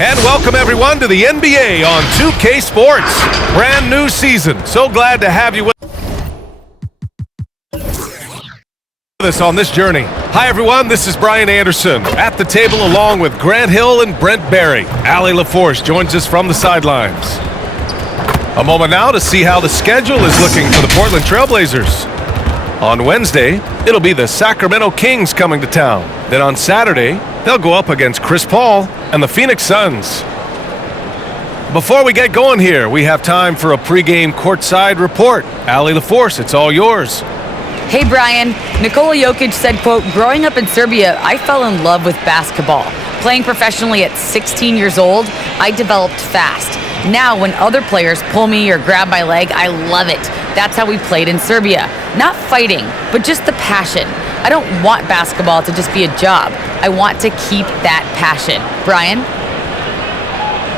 And welcome everyone to the NBA on 2K Sports. Brand new season. So glad to have you with us on this journey. Hi everyone, this is Brian Anderson at the table along with Grant Hill and Brent Barry. Allie LaForce joins us from the sidelines. A moment now to see how the schedule is looking for the Portland Trailblazers. On Wednesday, it'll be the Sacramento Kings coming to town. Then on Saturday, they'll go up against Chris Paul and the Phoenix Suns. Before we get going here, we have time for a pregame courtside report. Allie LaForce, it's all yours. Hey Brian, Nikola Jokic said, quote, "Growing up in Serbia, I fell in love with basketball. Playing professionally at 16 years old, I developed fast. Now when other players pull me or grab my leg, I love it. That's how we played in Serbia. Not fighting, but just the passion. I don't want basketball to just be a job. I want to keep that passion." Brian?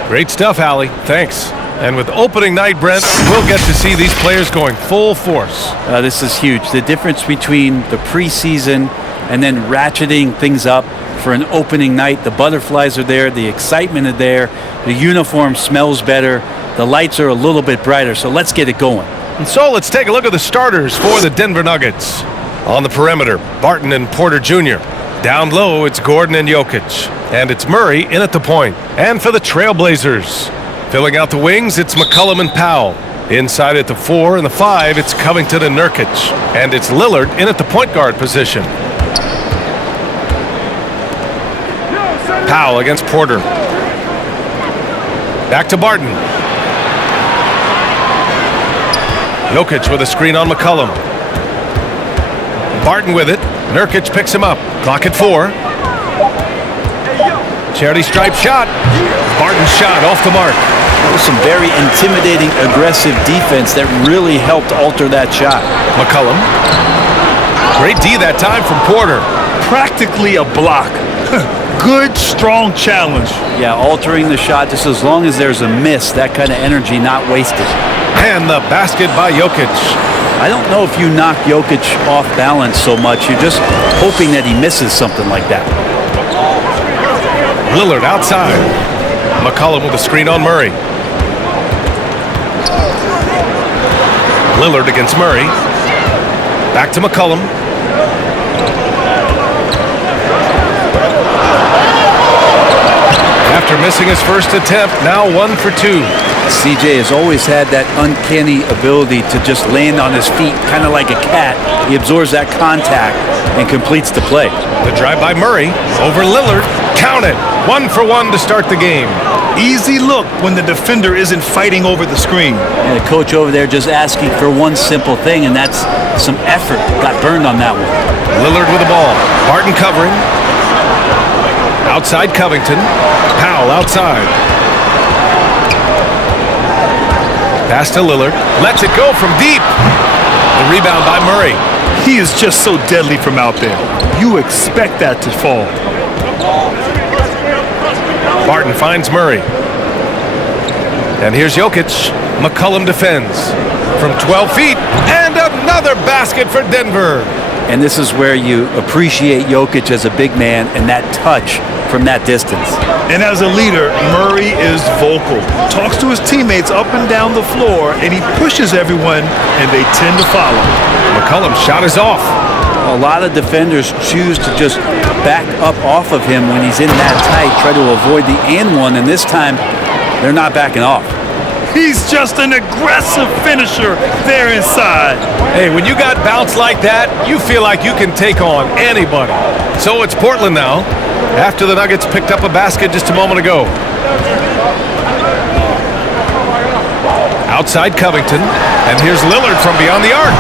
Great stuff, Allie. Thanks. And with opening night, Brent, we'll get to see these players going full force. This is huge. The difference between the preseason and then ratcheting things up for an opening night. The butterflies are there. The excitement is there. The uniform smells better. The lights are a little bit brighter. So let's get it going. And so let's take a look at the starters for the Denver Nuggets. On the perimeter, Barton and Porter Jr. Down low, it's Gordon and Jokic. And it's Murray in at the point. And for the Trailblazers, filling out the wings, it's McCollum and Powell. Inside at the 4 and the 5, it's Covington and Nurkic. And it's Lillard in at the point guard position. Powell against Porter. Back to Barton. Jokic with a screen on McCollum. Barton with it. Nurkic picks him up. Clock at 4. Charity stripe shot. Barton's shot off the mark. That was some very intimidating, aggressive defense that really helped alter that shot. McCollum. Great D that time from Porter. Practically a block. Good, strong challenge. Yeah, altering the shot just as long as there's a miss, that kind of energy not wasted. And the basket by Jokic. I don't know if you knock Jokic off balance so much. You're just hoping that he misses something like that. Lillard outside. McCollum with a screen on Murray. Lillard against Murray. Back to McCollum. After missing his first attempt, now 1 for 2. CJ has always had that uncanny ability to just land on his feet, kind of like a cat. He absorbs that contact and completes the play. The drive by Murray over Lillard. Count it. 1 for 1 to start the game. Easy look when the defender isn't fighting over the screen. And the coach over there just asking for one simple thing, and that's some effort. Got burned on that one. Lillard with the ball. Barton covering. Outside Covington. Powell outside. Pass to Lillard. Lets it go from deep. The rebound by Murray. He is just so deadly from out there. You expect that to fall. Barton finds Murray. And here's Jokic. McCollum defends from 12 feet. And another basket for Denver. And this is where you appreciate Jokic as a big man and that touch from that distance. And as a leader, Murray is vocal. Talks to his teammates up and down the floor, and he pushes everyone, and they tend to follow. McCollum's shot is off. A lot of defenders choose to just back up off of him when he's in that tight, try to avoid the and one, and this time they're not backing off. He's just an aggressive finisher there inside. Hey, when you got bounce like that, you feel like you can take on anybody. So it's Portland now, after the Nuggets picked up a basket just a moment ago. Outside Covington, and here's Lillard from beyond the arc.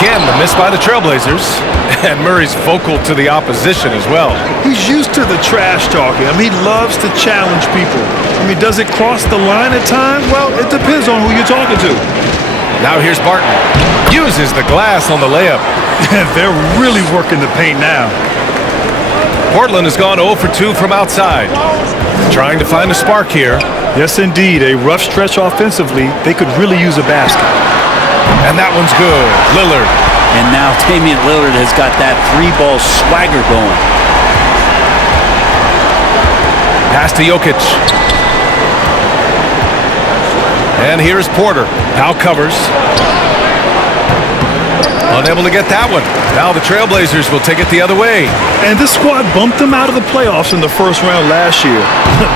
Again, the miss by the Trailblazers, and Murray's vocal to the opposition as well. He's used to the trash talking. I mean, he loves to challenge people. I mean, does it cross the line at times? Well, it depends on who you're talking to. Now here's Barton. Uses the glass on the layup. They're really working the paint now. Portland has gone 0 for 2 from outside. Trying to find a spark here. Yes, indeed. A rough stretch offensively. They could really use a basket. And that one's good. Lillard. And now Damian Lillard has got that three-ball swagger going. Pass Pass to Jokic. And here's Porter. Now covers. Unable to get that one. Now the Trailblazers will take it the other way. And this squad bumped them out of the playoffs in the first round last year.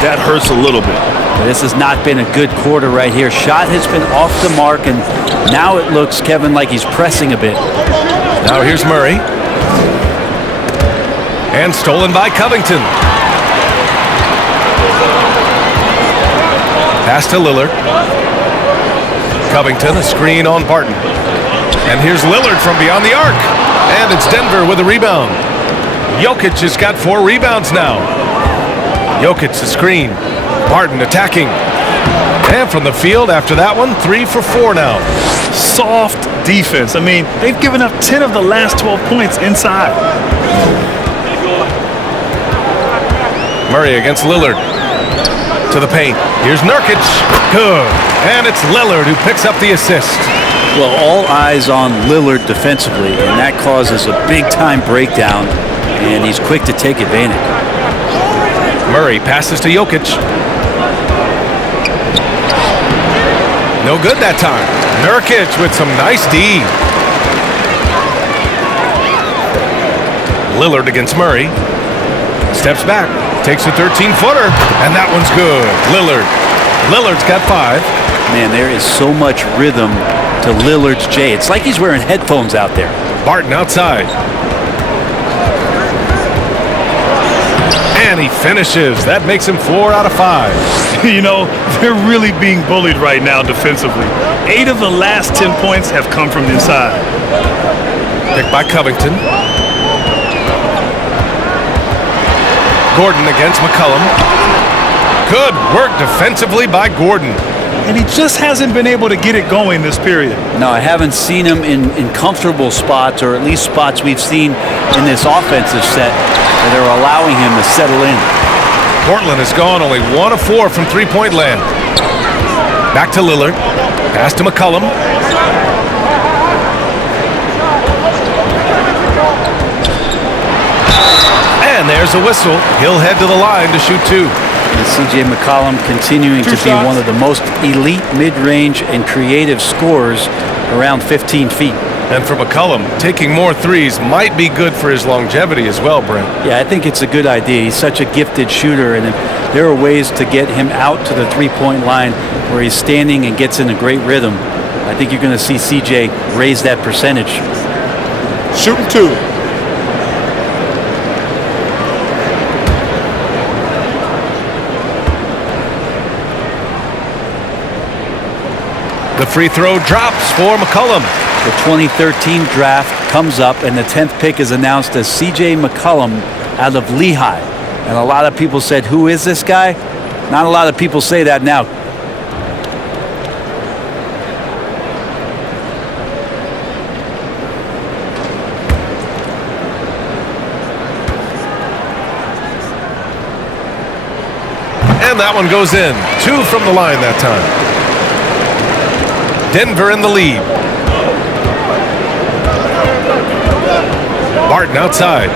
That hurts a little bit. This has not been a good quarter right here. Shot has been off the mark, and now it looks, Kevin, like he's pressing a bit. Now here's Murray. And stolen by Covington. Pass to Lillard. Covington, a screen on Barton. And here's Lillard from beyond the arc. And it's Denver with a rebound. Jokic has got 4 rebounds now. Jokic, a screen. Barton attacking. And from the field after that one, 3 for 4 now. Soft defense. I mean, they've given up 10 of the last 12 points inside. Murray against Lillard. To the paint. Here's Nurkic. Good. And it's Lillard who picks up the assist. Well, all eyes on Lillard defensively, and that causes a big-time breakdown, and he's quick to take advantage. Murray passes to Jokic. No good that time. Nurkic with some nice D. Lillard against Murray. Steps back. Takes a 13-footer. And that one's good. Lillard's got 5. Man, there is so much rhythm to Lillard's J. It's like he's wearing headphones out there. Barton outside. And he finishes. That makes him 4 out of 5. You know, they're really being bullied right now defensively. 8 of the last 10 points have come from inside. Picked by Covington. Gordon against McCollum. Good work defensively by Gordon. And he just hasn't been able to get it going this period. No, I haven't seen him in comfortable spots, or at least spots we've seen in this offensive set that are allowing him to settle in. Portland has gone only 1 of 4 from three-point land. Back to Lillard. Pass to McCollum. And there's a whistle. He'll head to the line to shoot 2. And C.J. McCollum continuing to be one of the most elite mid-range and creative scorers around 15 feet. And for McCollum, taking more threes might be good for his longevity as well, Brent. Yeah, I think it's a good idea. He's such a gifted shooter, and if there are ways to get him out to the three-point line where he's standing and gets in a great rhythm, I think you're going to see C.J. raise that percentage. Shooting 2. The free throw drops for McCollum. The 2013 draft comes up, and the 10th pick is announced as C.J. McCollum out of Lehigh. And a lot of people said, who is this guy? Not a lot of people say that now. And that one goes in. 2 from the line that time. Denver in the lead. Barton outside.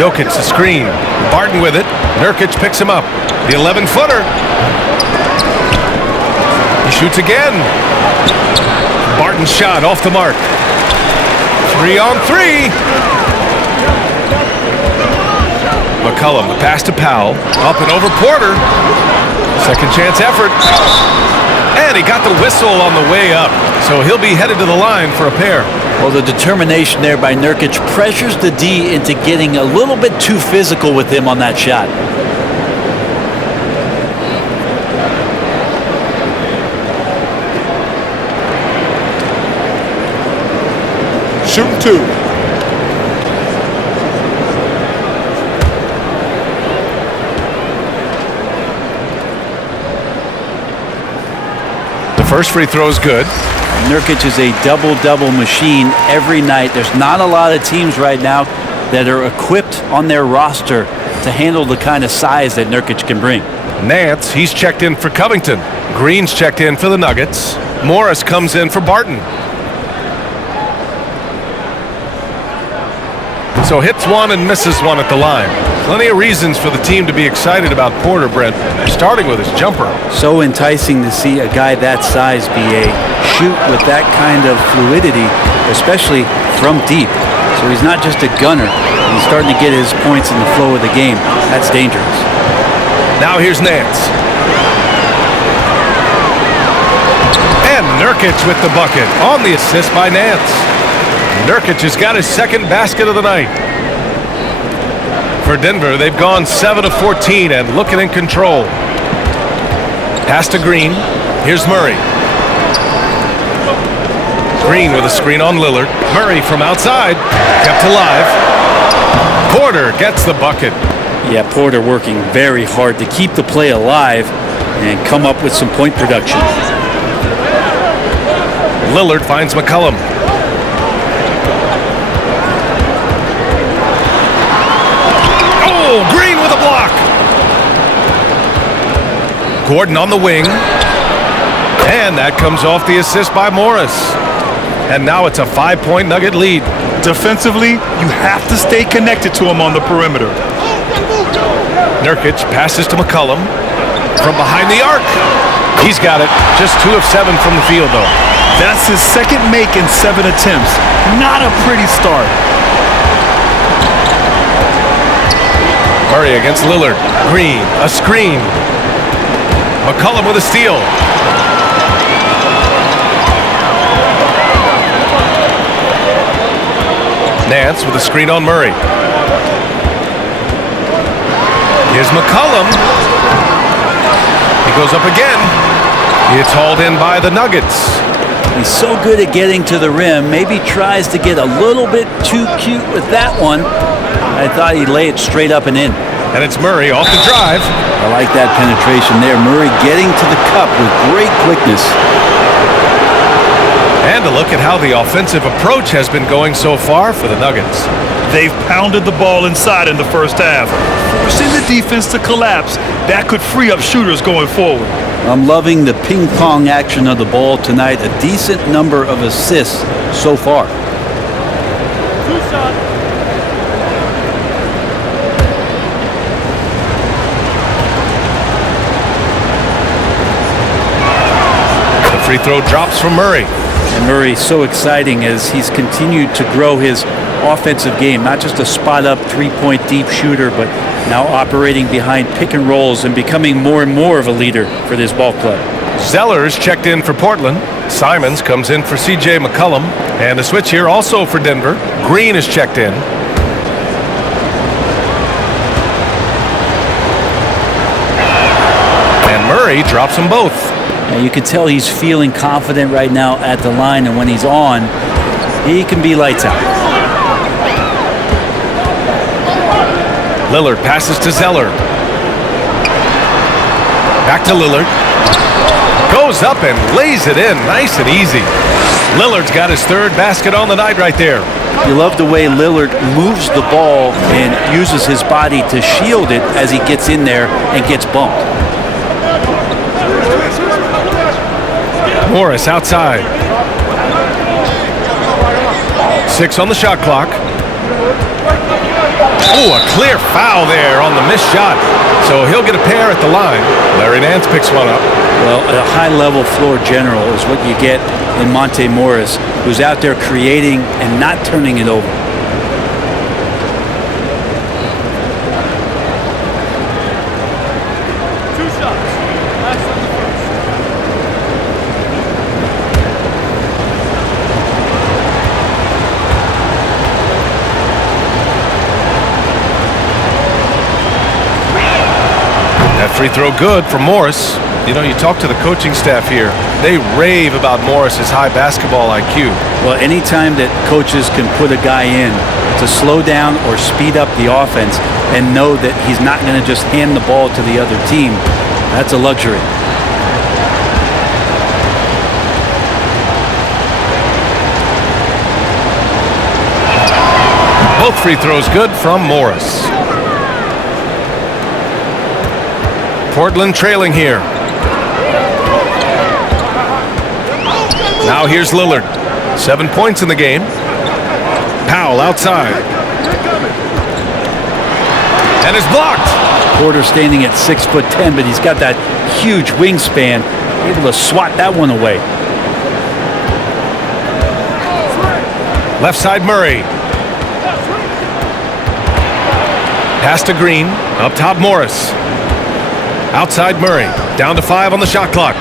Jokic the screen. Barton with it. Nurkic picks him up. The 11-footer. He shoots again. Barton's shot off the mark. 3 on 3. McCollum, the pass to Powell. Up and over Porter. Second chance effort. And he got the whistle on the way up, so he'll be headed to the line for a pair. Well, the determination there by Nurkic pressures the D into getting a little bit too physical with him on that shot. Shooting 2. First free throw is good. Nurkic is a double-double machine every night. There's not a lot of teams right now that are equipped on their roster to handle the kind of size that Nurkic can bring. Nance, he's checked in for Covington. Green's checked in for the Nuggets. Morris comes in for Barton. So hits 1 and misses 1 at the line. Plenty of reasons for the team to be excited about Porter, Brent, starting with his jumper. So enticing to see a guy that size, BA, shoot with that kind of fluidity, especially from deep. So he's not just a gunner. He's starting to get his points in the flow of the game. That's dangerous. Now here's Nance. And Nurkic with the bucket on the assist by Nance. Nurkic has got his second basket of the night. For Denver, they've gone 7 of 14 and looking in control. Pass to Green. Here's Murray. Green with a screen on Lillard. Murray from outside. Kept alive. Porter gets the bucket. Yeah, Porter working very hard to keep the play alive and come up with some point production. Lillard finds McCollum. Oh, Green with a block. Gordon on the wing. And that comes off the assist by Morris. And now it's a 5-point Nugget lead. Defensively, you have to stay connected to him on the perimeter. Nurkic passes to McCollum from behind the arc. He's got it. Just 2 of 7 from the field, though. That's his second make in 7 attempts. Not a pretty start. Murray against Lillard. Green, a screen. McCollum with a steal. Nance with a screen on Murray. Here's McCollum. He goes up again. It's hauled in by the Nuggets. He's so good at getting to the rim. Maybe tries to get a little bit too cute with that one. I thought he'd lay it straight up and in. And it's Murray off the drive. I like that penetration there. Murray getting to the cup with great quickness. And a look at how the offensive approach has been going so far for the Nuggets. They've pounded the ball inside in the first half, forcing the defense to collapse. That could free up shooters going forward. I'm loving the ping pong action of the ball tonight. A decent number of assists so far. The free throw drops from Murray. And Murray so exciting as he's continued to grow his offensive game. Not just a spot-up three-point deep shooter, but now operating behind pick and rolls and becoming more and more of a leader for this ball club. Zellers checked in for Portland. Simons comes in for C.J. McCollum. And a switch here also for Denver. Green is checked in. And Murray drops them both. Now you can tell he's feeling confident right now at the line, and when he's on, he can be lights out. Lillard passes to Zeller. Back to Lillard. Goes up and lays it in nice and easy. Lillard's got his third basket on the night right there. You love the way Lillard moves the ball and uses his body to shield it as he gets in there and gets bumped. Morris outside. 6 on the shot clock. Oh, a clear foul there on the missed shot. So he'll get a pair at the line. Larry Nance picks one up. Well, a high-level floor general is what you get in Monte Morris, who's out there creating and not turning it over. Free throw good for Morris. You know, you talk to the coaching staff here. They rave about Morris's high basketball IQ. Well, anytime that coaches can put a guy in to slow down or speed up the offense and know that he's not going to just hand the ball to the other team, that's a luxury. Both free throws good from Morris. Portland trailing here. Now here's Lillard. 7 points in the game. Powell outside. And is blocked. Porter standing at 6'10", but he's got that huge wingspan, able to swat that one away. Left side Murray. Pass to Green. Up top Morris. Outside Murray. Down to 5 on the shot clock.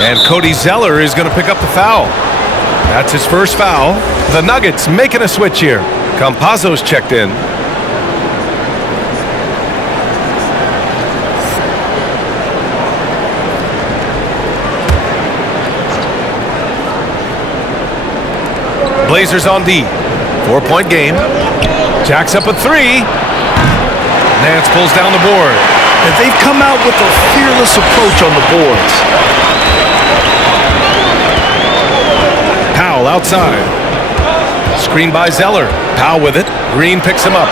And Cody Zeller is going to pick up the foul. That's his first foul. The Nuggets making a switch here. Campazzo's checked in. Blazers on D. 4-point game. Jacks up a 3. Nance pulls down the board. And they've come out with a fearless approach on the boards. Powell outside. Screen by Zeller. Powell with it. Green picks him up.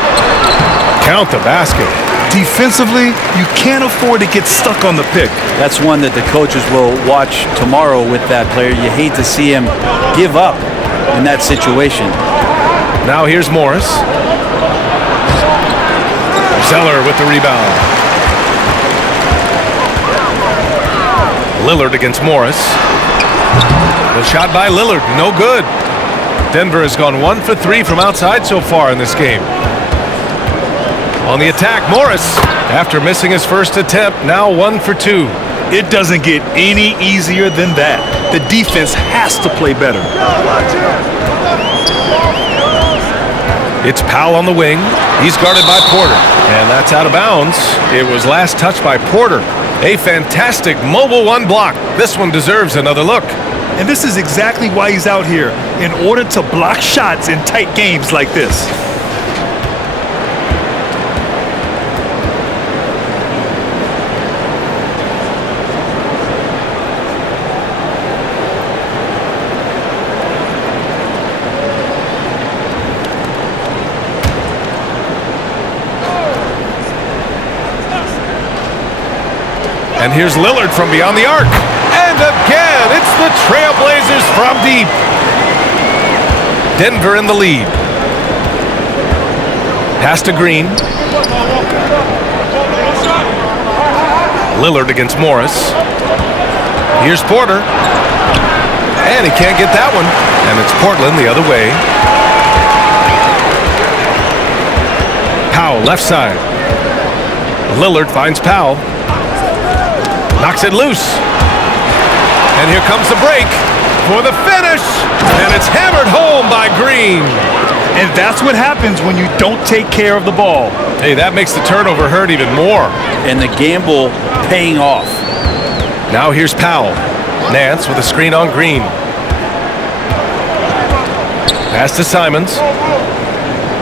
Count the basket. Defensively, you can't afford to get stuck on the pick. That's one that the coaches will watch tomorrow with that player. You hate to see him give up in that situation. Now here's Morris. Zeller with the rebound. Lillard against Morris. The shot by Lillard, no good. Denver has gone 1 for 3 from outside so far in this game. On the attack, Morris, after missing his first attempt, now 1 for 2. It doesn't get any easier than that. The defense has to play better. It's Powell on the wing. He's guarded by Porter. And that's out of bounds. It was last touched by Porter. A fantastic mobile 1 block. This one deserves another look. And this is exactly why he's out here, in order to block shots in tight games like this. And here's Lillard from beyond the arc. And again, it's the Trailblazers from deep. Denver in the lead. Pass to Green. Lillard against Morris. Here's Porter. And he can't get that one. And it's Portland the other way. Powell, left side. Lillard finds Powell. Knocks it loose. And here comes the break for the finish. And it's hammered home by Green. And that's what happens when you don't take care of the ball. Hey, that makes the turnover hurt even more. And the gamble paying off. Now here's Powell. Nance with a screen on Green. Pass to Simons.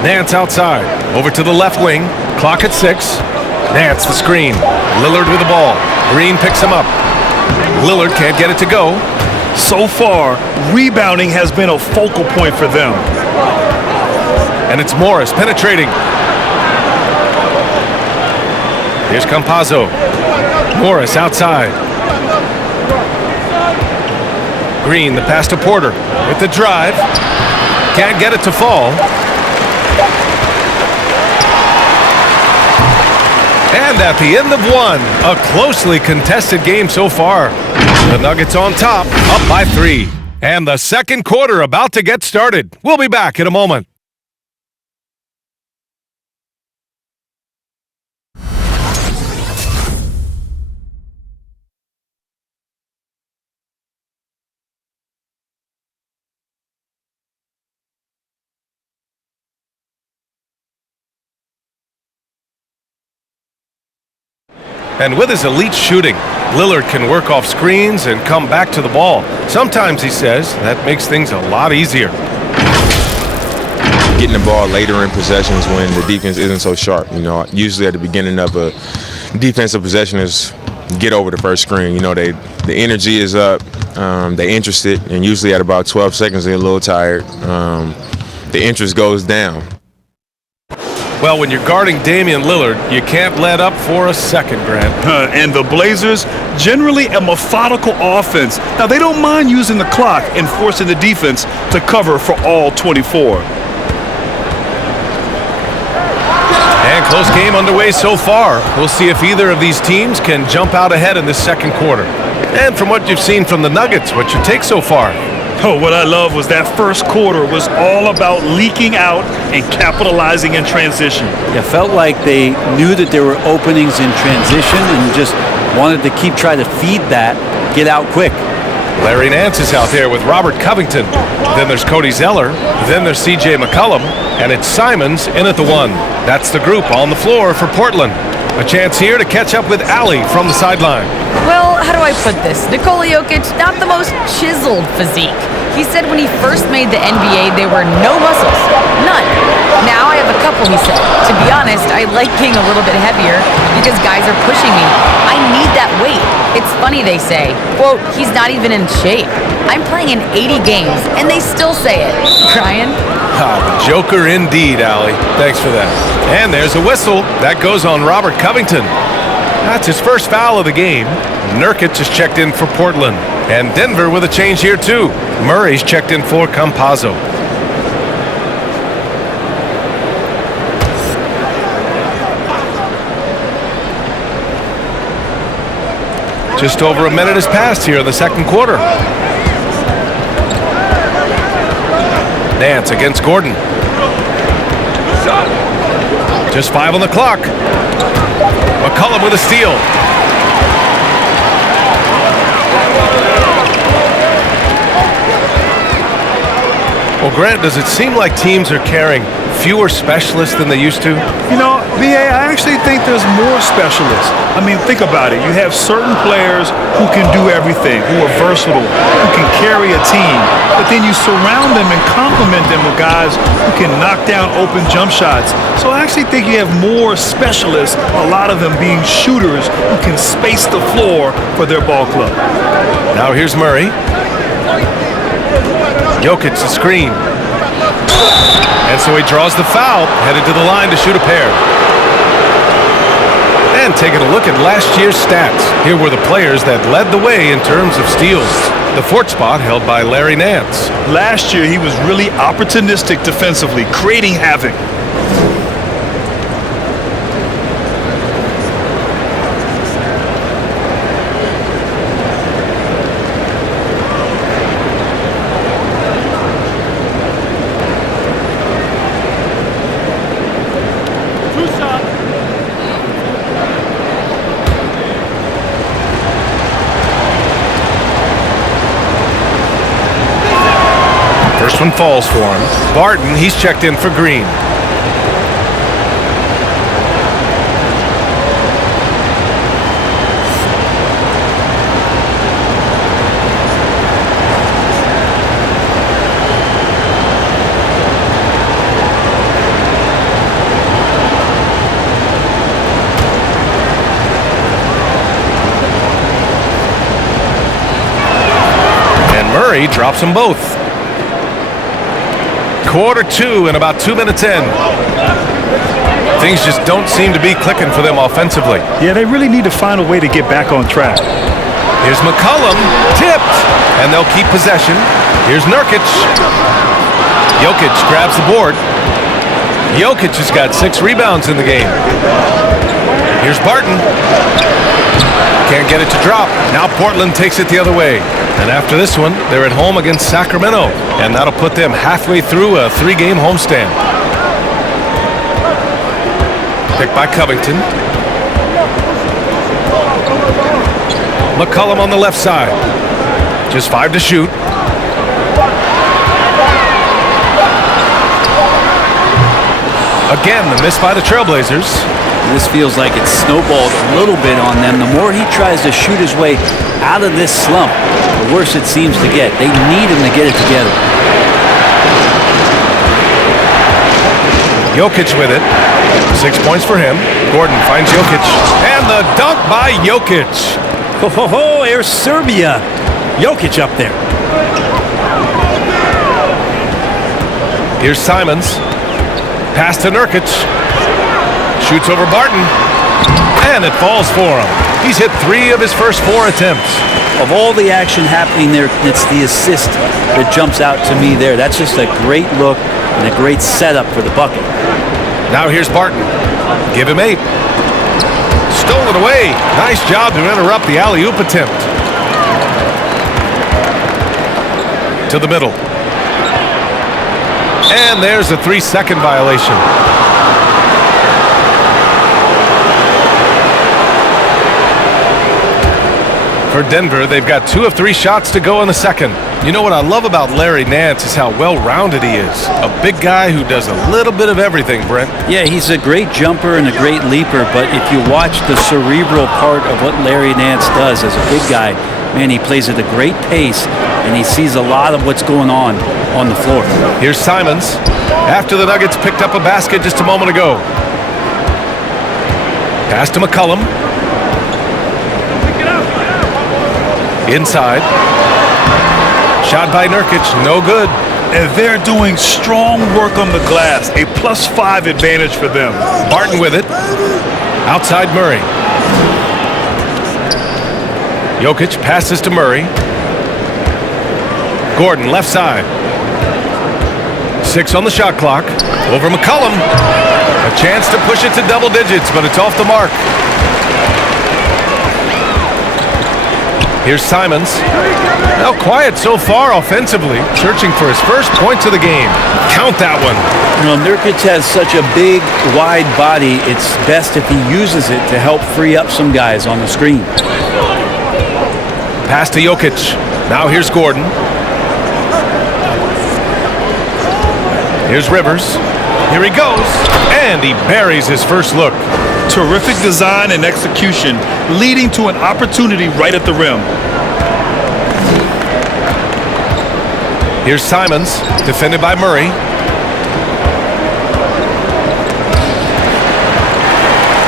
Nance outside. Over to the left wing. Clock at 6. Nance the screen. Lillard with the ball. Green picks him up. Lillard can't get it to go. So far, rebounding has been a focal point for them. And it's Morris penetrating. Here's Campazzo. Morris outside. Green, the pass to Porter with the drive. Can't get it to fall. And at the end of 1, a closely contested game so far. The Nuggets on top, up by 3. And the second quarter about to get started. We'll be back in a moment. And with his elite shooting, Lillard can work off screens and come back to the ball. Sometimes, he says, that makes things a lot easier. Getting the ball later in possessions when the defense isn't so sharp. You know, usually at the beginning of a defensive possession is get over the first screen. You know, the energy is up, they're interested, and usually at about 12 seconds they're a little tired. The interest goes down. Well, when you're guarding Damian Lillard, you can't let up for a second, Grant. And the Blazers, generally a methodical offense. Now, they don't mind using the clock and forcing the defense to cover for all 24. And Close game underway so far. We'll see if either of these teams can jump out ahead in this second quarter. And from what you've seen from the Nuggets, what's your take so far? Oh, what I love was that first quarter was all about leaking out and capitalizing in transition. It felt like they knew that there were openings in transition and just wanted to keep trying to feed that, get out quick. Larry Nance is out there with Robert Covington. Then there's Cody Zeller. Then there's C.J. McCollum. And it's Simons in at the 1. That's the group on the floor for Portland. A chance here to catch up with Allie from the sideline. Well, how do I put this? Nikola Jokic, not the most chiseled physique. He said when he first made the NBA, there were no muscles. None. Now I have a couple, he said. To be honest, I like being a little bit heavier because guys are pushing me. I need that weight. It's funny they say, quote, he's not even in shape. I'm playing in 80 games, and they still say it. Brian? Joker indeed, Allie. Thanks for that. And there's a whistle. That goes on Robert Covington. That's his first foul of the game. Nurkic is checked in for Portland. And Denver with a change here, too. Murray's checked in for Campazzo. Just over a minute has passed here in the second quarter. Nance against Gordon. Just 5 on the clock. McCollum with a steal. Well, Grant, does it seem like teams are carrying fewer specialists than they used to? You know, B.A., I actually think there's more specialists. I mean, think about it. You have certain players who can do everything, who are versatile, who can carry a team. But then you surround them and complement them with guys who can knock down open jump shots. So I actually think you have more specialists, a lot of them being shooters who can space the floor for their ball club. Now here's Murray. Jokic the screen. And so he draws the foul, headed to the line to shoot a pair. And taking a look at last year's stats, here were the players that led the way in terms of steals. The 4th spot held by Larry Nance. Last year, he was really opportunistic defensively, creating havoc. First one falls for him. Barton, he's checked in for Green. And Murray drops them both. Quarter 2 and about 2 minutes in. Things just don't seem to be clicking for them offensively. Yeah, they really need to find a way to get back on track. Here's McCollum, tipped, and they'll keep possession. Here's Nurkic. Jokic grabs the board. Jokic has got 6 rebounds in the game. Here's Barton. Can't get it to drop. Now Portland takes it the other way. And after this one, they're at home against Sacramento. And that'll put them halfway through a 3-game homestand. Picked by Covington. McCollum on the left side. Just 5 to shoot. Again, the miss by the Trailblazers. This feels like it's snowballed a little bit on them. The more he tries to shoot his way out of this slump, the worse it seems to get. They need him to get it together. Jokic with it. 6 points for him. Gordon finds Jokic. And the dunk by Jokic. Ho, ho, ho, there's Serbia. Jokic up there. Here's Simons. Pass to Nurkic. Shoots over Barton. And it falls for him. He's hit 3 of his first 4 attempts. Of all the action happening there, it's the assist that jumps out to me there. That's just a great look and a great setup for the bucket. Now here's Barton. give him 8. Stolen away. Nice job to interrupt the alley-oop attempt. To the middle. And there's a 3-second violation. For Denver, they've got 2 of 3 shots to go in the second. You know what I love about Larry Nance is how well-rounded he is. A big guy who does a little bit of everything, Brent. Yeah, he's a great jumper and a great leaper, but if you watch the cerebral part of what Larry Nance does as a big guy, man, he plays at a great pace, and he sees a lot of what's going on the floor. Here's Simons, after the Nuggets picked up a basket just a moment ago. Pass to McCollum. Inside. Shot by Nurkic, no good. And they're doing strong work on the glass. A +5 advantage for them. Barton with it. Outside Murray. Jokic passes to Murray. Gordon left side. 6 on the shot clock. Over McCollum. A chance to push it to double digits, but it's off the mark. Here's Simons. Now quiet so far offensively, searching for his first points of the game. Count that one. You know, Nurkic has such a big, wide body. It's best if he uses it to help free up some guys on the screen. Pass to Jokic. Now here's Gordon. Here's Rivers. Here he goes. And he buries his first look. Terrific design and execution, leading to an opportunity right at the rim. Here's Simons, defended by Murray.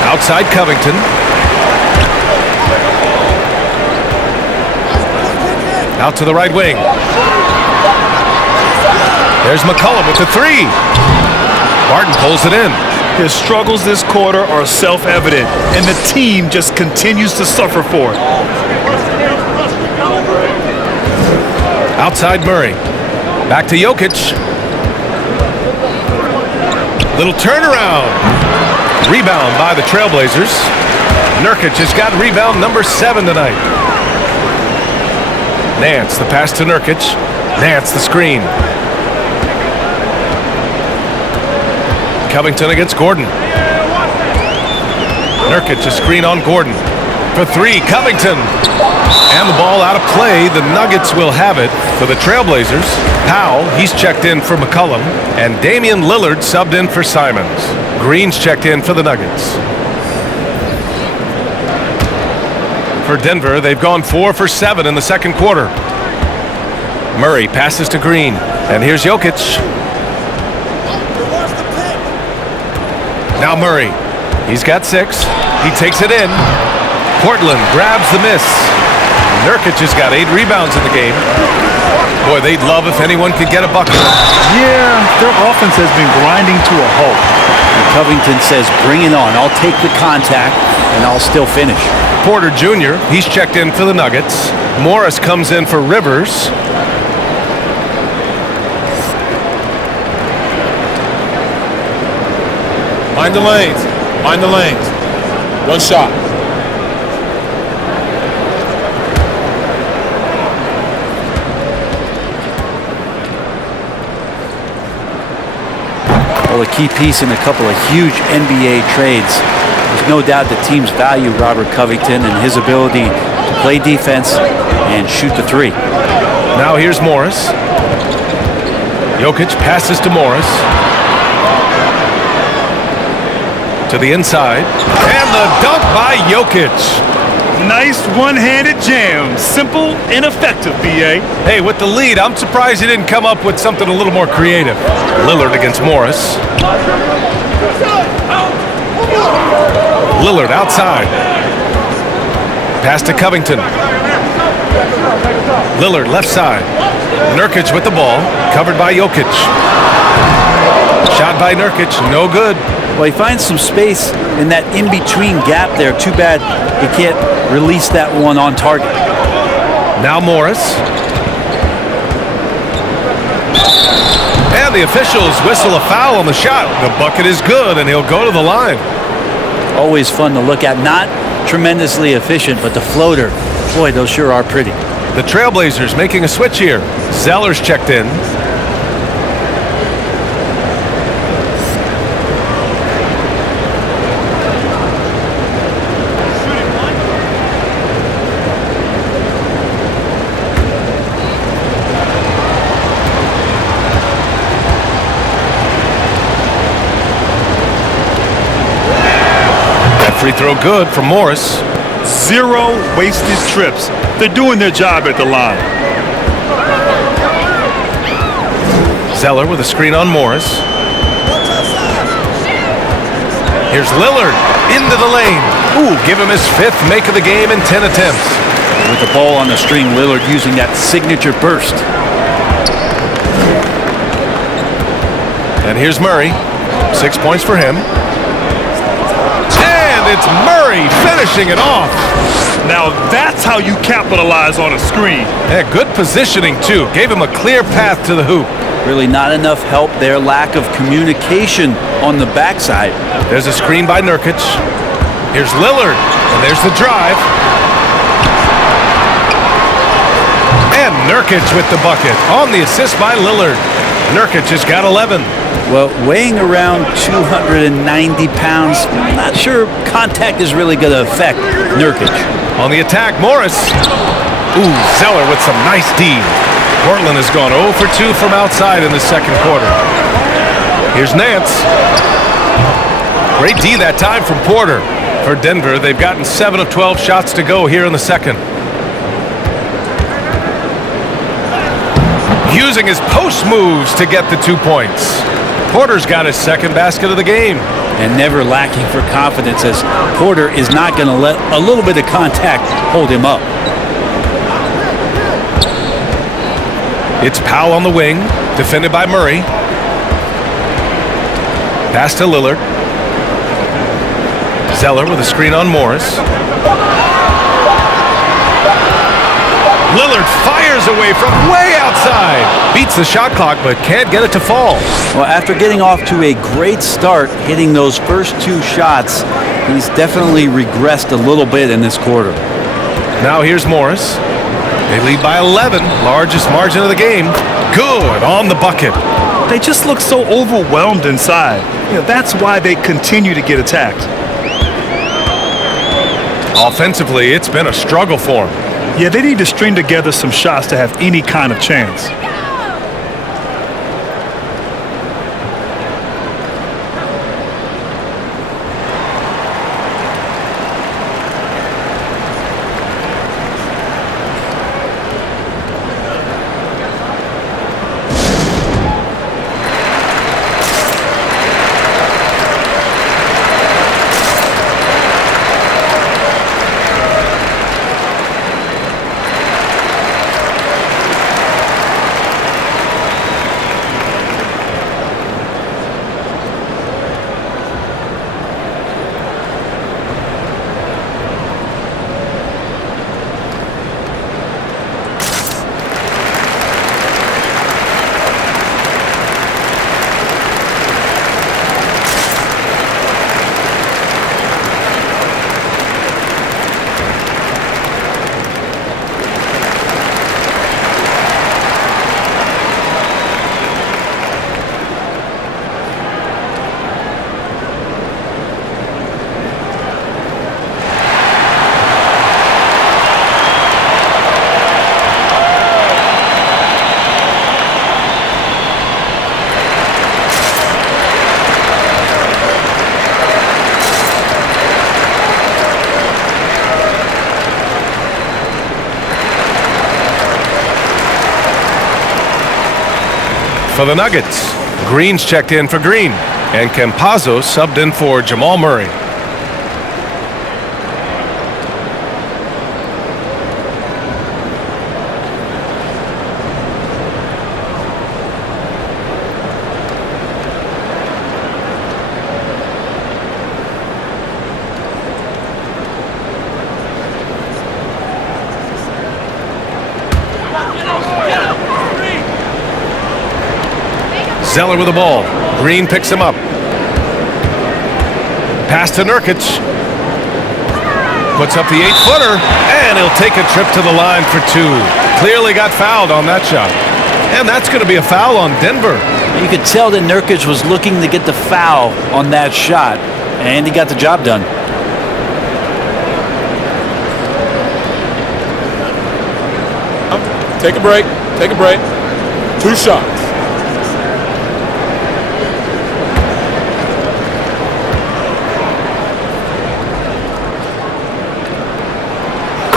Outside Covington. Out to the right wing. There's McCollum with the 3. Barton pulls it in. His struggles this quarter are self-evident, and the team just continues to suffer for it. Outside Murray. Back to Jokic. Little turnaround. Rebound by the Trailblazers. Nurkic has got rebound number 7 tonight. Nance, the pass to Nurkic. Nance, the screen. Covington against Gordon. Nurkic, a screen on Gordon. For 3, Covington. And the ball out of play. The Nuggets will have it for the Trailblazers. Powell, he's checked in for McCollum. And Damian Lillard subbed in for Simons. Green's checked in for the Nuggets. For Denver, they've gone 4 for 7 in the second quarter. Murray passes to Green. And here's Jokic. Now Murray. He's got 6. He takes it in. Portland grabs the miss. Nurkic has got 8 rebounds in the game. Boy, they'd love if anyone could get a bucket. Yeah, their offense has been grinding to a halt. And Covington says, bring it on. I'll take the contact, and I'll still finish. Porter Jr., he's checked in for the Nuggets. Morris comes in for Rivers. Mind the lanes. Mind the lanes. One shot. Well, a key piece in a couple of huge NBA trades. There's no doubt the teams value Robert Covington and his ability to play defense and shoot the 3. Now here's Morris. Jokic passes to Morris. To the inside. And the dunk by Jokic. Nice one-handed jam. Simple and effective, B.A. Hey, with the lead, I'm surprised he didn't come up with something a little more creative. Lillard against Morris. Lillard outside. Pass to Covington. Lillard left side. Nurkic with the ball. Covered by Jokic. Shot by Nurkic. No good. Well, he finds some space in that in-between gap there. Too bad he can't release that one on target. Now Morris. And the officials whistle a foul on the shot. The bucket is good, and he'll go to the line. always fun to look at. Not tremendously efficient, but the floater, boy, those sure are pretty. The Trailblazers making a switch here. Zeller's checked in. Free throw good from Morris. 0 wasted trips. They're doing their job at the line. Zeller with a screen on Morris. Here's Lillard into the lane. Ooh, give him his 5th make of the game in 10 attempts. With the ball on the string, Lillard using that signature burst. And here's Murray. 6 points for him. It's Murray finishing it off. Now that's how you capitalize on a screen. Yeah, good positioning too. Gave him a clear path to the hoop. Really not enough help there. Lack of communication on the backside. There's a screen by Nurkic. Here's Lillard, and there's the drive. And Nurkic with the bucket on the assist by Lillard. Nurkic has got 11. Well, weighing around 290 pounds, I'm not sure contact is really going to affect Nurkic. On the attack, Morris. Ooh, Zeller with some nice D. Portland has gone 0 for 2 from outside in the second quarter. Here's Nance. Great D that time from Porter. For Denver, they've gotten 7 of 12 shots to go here in the second. Using his post moves to get the 2 points. Porter's got his second basket of the game. And never lacking for confidence, as Porter is not going to let a little bit of contact hold him up. It's Powell on the wing, defended by Murray. Pass to Lillard. Zeller with a screen on Morris. Lillard fires away from way outside. Beats the shot clock, but can't get it to fall. Well, after getting off to a great start, hitting those first 2 shots, he's definitely regressed a little bit in this quarter. Now here's Morris. They lead by 11, largest margin of the game. Good on the bucket. They just look so overwhelmed inside. That's why they continue to get attacked. Offensively, it's been a struggle for them. Yeah, they need to string together some shots to have any kind of chance. For the Nuggets, Green's checked in for Green, and Campazzo subbed in for Jamal Murray. Zeller with the ball. Green picks him up. Pass to Nurkic. Puts up the 8-footer, and he'll take a trip to the line for two. Clearly got fouled on that shot. And that's going to be a foul on Denver. You could tell that Nurkic was looking to get the foul on that shot, and he got the job done. Take a break. Take a break. 2 shots.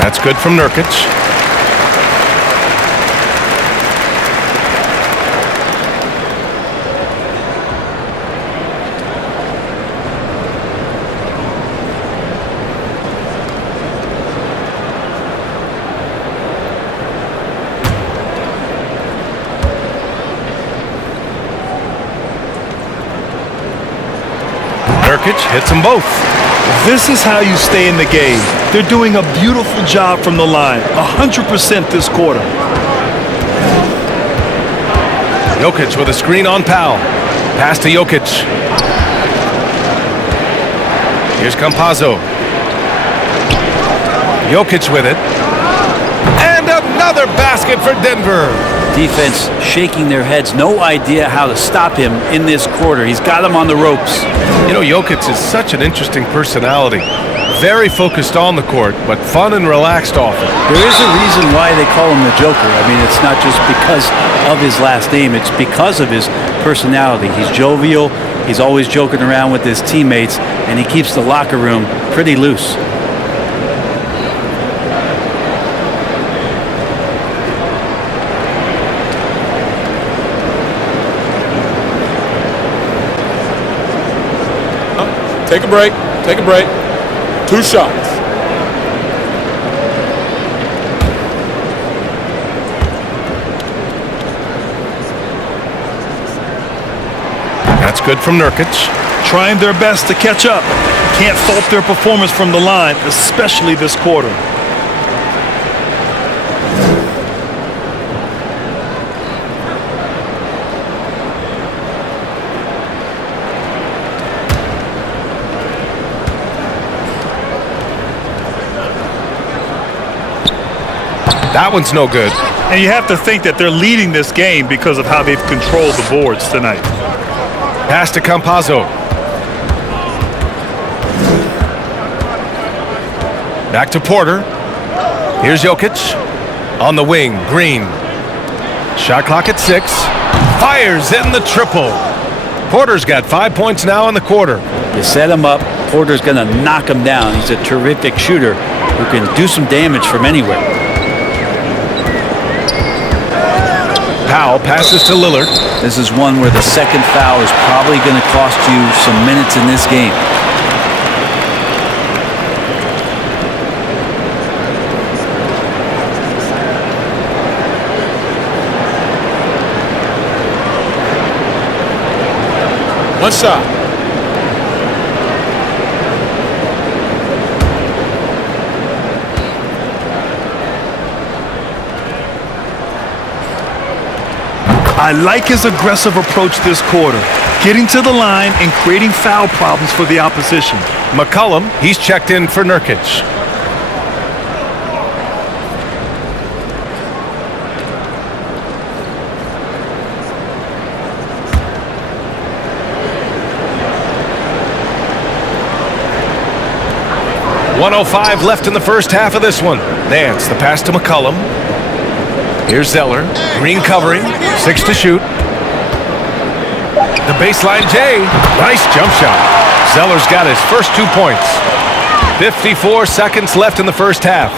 That's good from Nurkic. Nurkic hits them both. This is how you stay in the game. They're doing a beautiful job from the line, 100% this quarter. Jokic with a screen on Powell. Pass to Jokic. Here's Campazzo. Jokic with it. And another basket for Denver. Defense shaking their heads, no idea how to stop him in this quarter. He's got him on the ropes. You know, Jokic is such an interesting personality. Very focused on the court, but fun and relaxed off it. There is a reason why they call him the Joker. I mean, it's not just because of his last name. It's because of his personality. He's jovial. He's always joking around with his teammates, and he keeps the locker room pretty loose. Take a break. Take a break. 2 shots. That's good from Nurkic. Trying their best to catch up. Can't fault their performance from the line, especially this quarter. That one's no good. And you have to think that they're leading this game because of how they've controlled the boards tonight. Pass to Campazzo. Back to Porter. Here's Jokic. On the wing, Green. Shot clock at 6. Fires in the triple. Porter's got 5 points now in the quarter. You set him up, Porter's going to knock him down. He's a terrific shooter who can do some damage from anywhere. Powell passes to Lillard. This is one where the second foul is probably going to cost you some minutes in this game. One shot. I like his aggressive approach this quarter, getting to the line and creating foul problems for the opposition. McCollum, he's checked in for Nurkic. .105 left in the first half of this one. Nance, the pass to McCollum. Here's Zeller. Green covering. 6 to shoot. The baseline J. Nice jump shot. Zeller's got his first 2 points. 54 seconds left in the first half.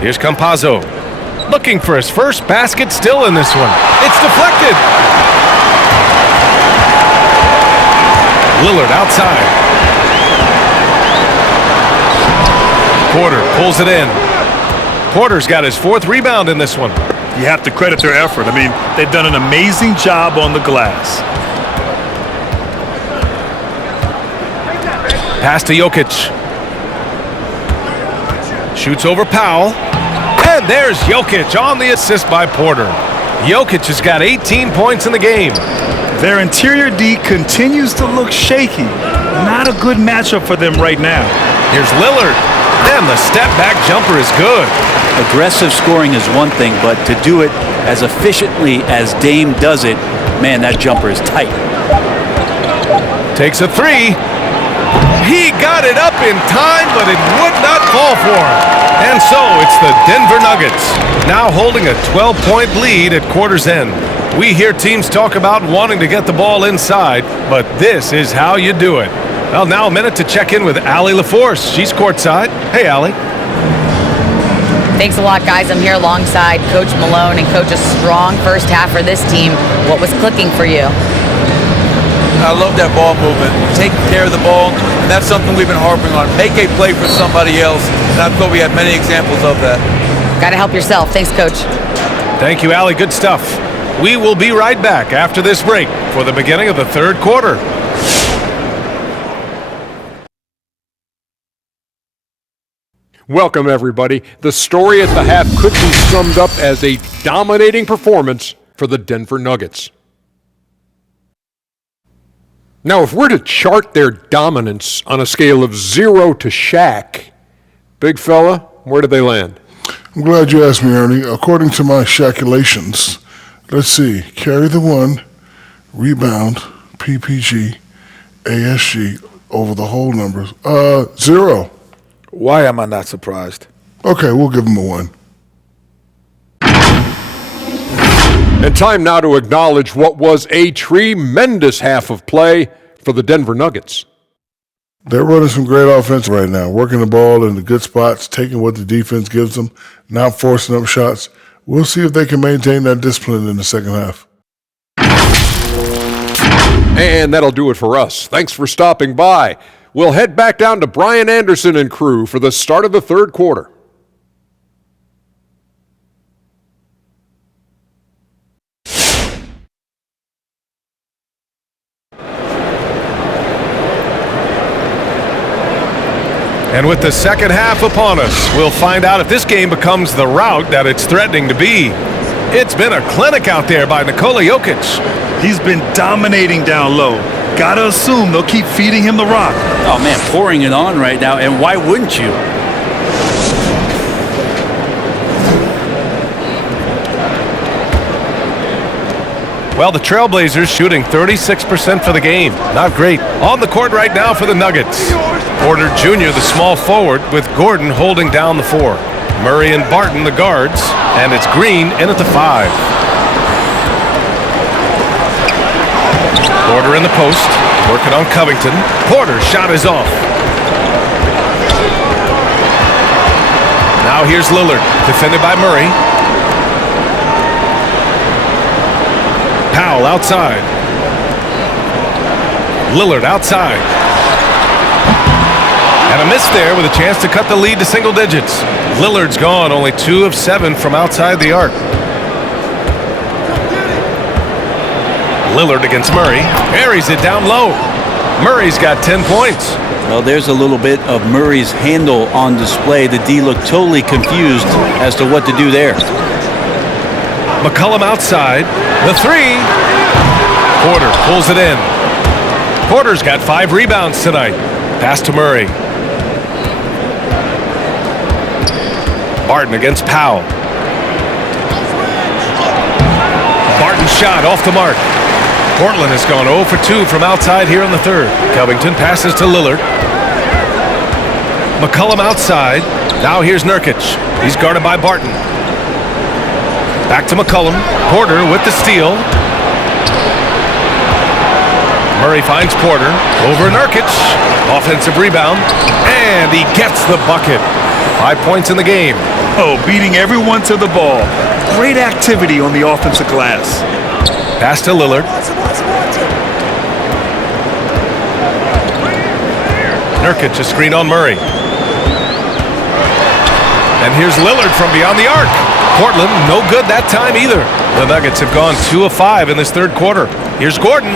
Here's Campazzo. Looking for his first basket still in this one. It's deflected. Lillard outside. Porter pulls it in. Porter's got his 4th rebound in this one. You have to credit their effort. I mean, they've done an amazing job on the glass. Pass to Jokic. Shoots over Powell. And there's Jokic on the assist by Porter. Jokic has got 18 points in the game. Their interior D continues to look shaky. Not a good matchup for them right now. Here's Lillard, and the step-back jumper is good. Aggressive scoring is one thing, but to do it as efficiently as Dame does it, man, that jumper is tight. Takes a three. He got it up in time, but it would not fall for him. And so it's the Denver Nuggets, now holding a 12-point lead at quarter's end. We hear teams talk about wanting to get the ball inside, but this is how you do it. Well, now a minute to check in with Allie LaForce. She's courtside. Hey, Allie. Thanks a lot, guys. I'm here alongside Coach Malone and Coach, a strong first half for this team. What was clicking for you? I love that ball movement, taking care of the ball, and that's something we've been harping on. Make a play for somebody else, and I thought we had many examples of that. Got to help yourself. Thanks, Coach. Thank you, Allie. Good stuff. We will be right back after this break for the beginning of the third quarter. Welcome, everybody. The story at the half could be summed up as a dominating performance for the Denver Nuggets. Now, if we're to chart their dominance on a scale of 0 to Shaq, big fella, where do they land? I'm glad you asked me, Ernie. According to my Shaqulations, let's see, carry the one, rebound, PPG, ASG, over the whole numbers. 0. Why am I not surprised? Okay, we'll give him a 1. And time now to acknowledge what was a tremendous half of play for the Denver Nuggets. They're running some great offense right now, working the ball in the good spots, taking what the defense gives them, not forcing up shots. We'll see if they can maintain that discipline in the second half. And that'll do it for us. Thanks for stopping by. We'll head back down to Brian Anderson and crew for the start of the third quarter. And with the second half upon us, we'll find out if this game becomes the rout that it's threatening to be. It's been a clinic out there by Nikola Jokic. He's been dominating down low. Gotta assume they'll keep feeding him the rock. Oh, man, pouring it on right now, and why wouldn't you? Well, the Trailblazers shooting 36% for the game. Not great. On the court right now for the Nuggets. Porter Jr., the small forward, with Gordon holding down the 4. Murray and Barton, the guards. And it's Green in at the 5. Porter in the post, working on Covington. Porter's shot is off. Now here's Lillard, defended by Murray. Powell outside. Lillard outside. And a miss there with a chance to cut the lead to single digits. Lillard's gone, only 2 of 7 from outside the arc. Lillard against Murray. Buries it down low. Murray's got 10 points. Well, there's a little bit of Murray's handle on display. The D looked totally confused as to what to do there. McCollum outside. The 3. Porter pulls it in. Porter's got 5 rebounds tonight. Pass to Murray. Barton against Powell. Barton's shot off the mark. Portland has gone 0 for 2 from outside here in the third. Covington passes to Lillard. McCollum outside. Now here's Nurkic. He's guarded by Barton. Back to McCollum. Porter with the steal. Murray finds Porter. Over Nurkic. Offensive rebound. And he gets the bucket. 5 points in the game. Oh, beating everyone to the ball. Great activity on the offensive glass. Pass to Lillard. Nurkic a screen on Murray. And here's Lillard from beyond the arc. Portland, no good that time either. The Nuggets have gone 2 of 5 in this third quarter. Here's Gordon.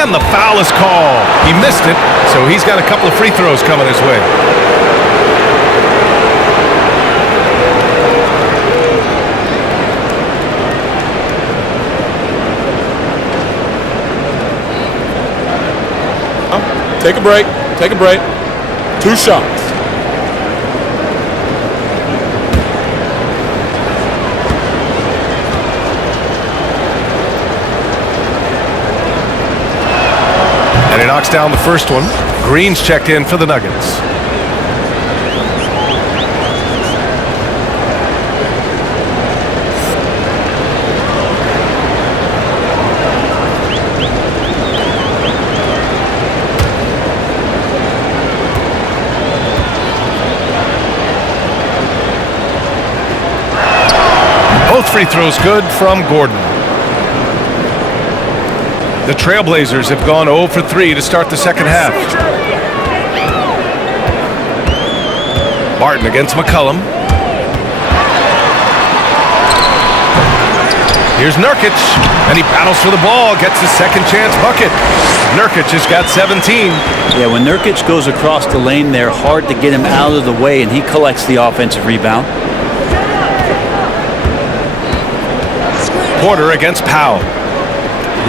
And the foul is called. He missed it, so he's got a couple of free throws coming his way. Take a break. Take a break. 2 shots. And he knocks down the first one. Green's checked in for the Nuggets. Both free throws good from Gordon. The Trailblazers have gone 0 for 3 to start the second half. Barton against McCollum. Here's Nurkic, and he battles for the ball, gets his second chance bucket. Nurkic has got 17. Yeah, when Nurkic goes across the lane there, hard to get him out of the way, and he collects the offensive rebound. Porter against Powell.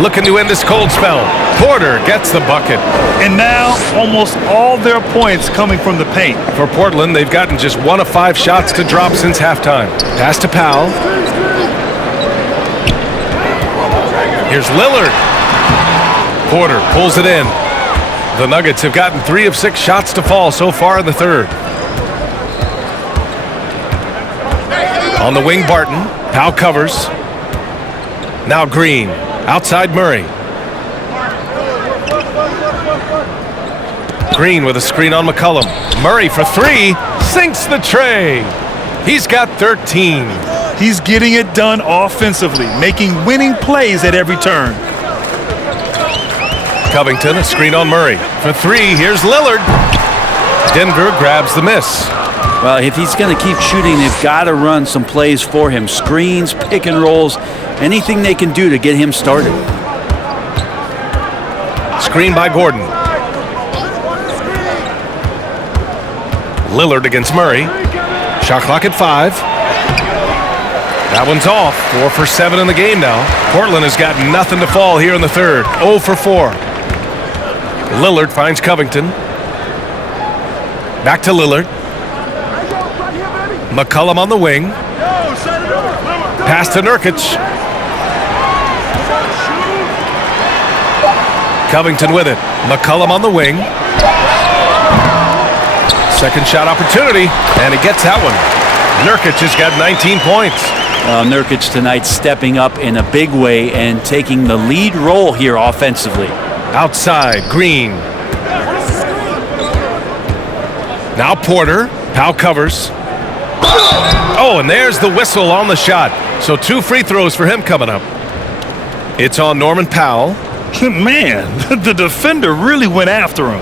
Looking to end this cold spell. Porter gets the bucket. And now almost all their points coming from the paint. For Portland, they've gotten just 1 of 5 shots to drop since halftime. Pass to Powell. Here's Lillard. Porter pulls it in. The Nuggets have gotten 3 of 6 shots to fall so far in the third. On the wing, Barton. Powell covers. Now Green. Outside Murray. Green with a screen on McCollum. Murray for 3. Sinks the tray. He's got 13. He's getting it done offensively, making winning plays at every turn. Covington, a screen on Murray. For 3, here's Lillard. Denver grabs the miss. Well, if he's going to keep shooting, they've got to run some plays for him. Screens, pick and rolls, anything they can do to get him started. Screen by Gordon. Lillard against Murray. Shot clock at 5. That one's off. 4 for 7 in the game now. Portland has got nothing to fall here in the third. 0 for 4. Lillard finds Covington. Back to Lillard. McCollum on the wing. Pass to Nurkic. Covington with it. McCollum on the wing. Second shot opportunity, and he gets that one. Nurkic has got 19 points. Nurkic tonight stepping up in a big way and taking the lead role here offensively. Outside, Green. Now Porter. Powell covers. Oh, and there's the whistle on the shot. So 2 free throws for him coming up. It's on Norman Powell. Man, the defender really went after him.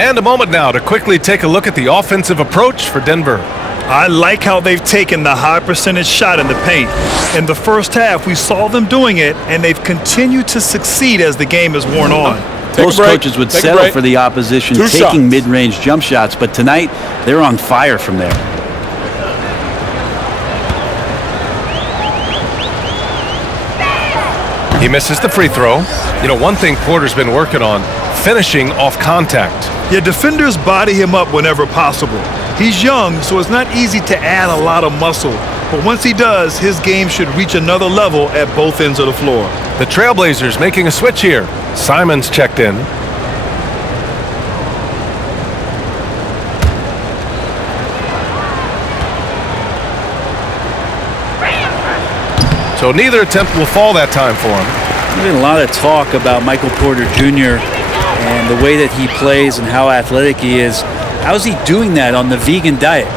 And a moment now to quickly take a look at the offensive approach for Denver. I like how they've taken the high percentage shot in the paint. In the first half, we saw them doing it, and they've continued to succeed as the game has worn on. Most coaches would settle for the opposition taking mid-range jump shots, but tonight they're on fire from there. He misses the free throw. You know, one thing Porter's been working on, finishing off contact. Yeah, defenders body him up whenever possible. He's young, so it's not easy to add a lot of muscle. But once he does, his game should reach another level at both ends of the floor. The Trailblazers making a switch here. Simon's checked in. So neither attempt will fall that time for him. There's been a lot of talk about Michael Porter Jr. and the way that he plays and how athletic he is. How's he doing that on the vegan diet?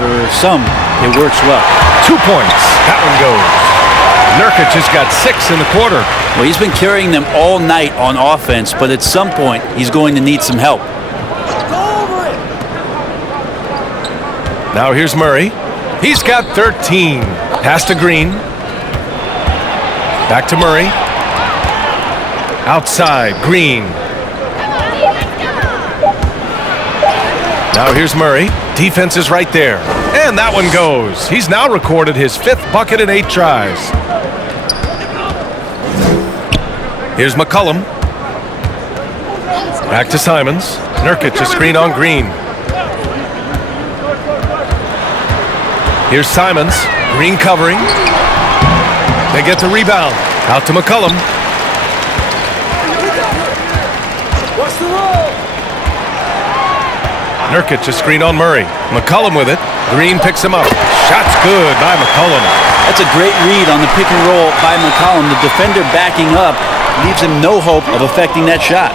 For some, it works well. 2 points. That one goes. Nurkic has got 6 in the quarter. Well, he's been carrying them all night on offense, but at some point, he's going to need some help. Now here's Murray. He's got 13. Pass to Green. Back to Murray. Outside, Green. Now here's Murray. Defense is right there. And that one goes. He's now recorded his 5th bucket in 8 tries. Here's McCollum. Back to Simons. Nurkic, a screen on Green. Here's Simons. Green covering. They get the rebound. Out to McCollum. Nurkic, a screen on Murray. McCollum with it. Green picks him up. Shot's good by McCollum. That's a great read on the pick and roll by McCollum. The defender backing up leaves him no hope of affecting that shot.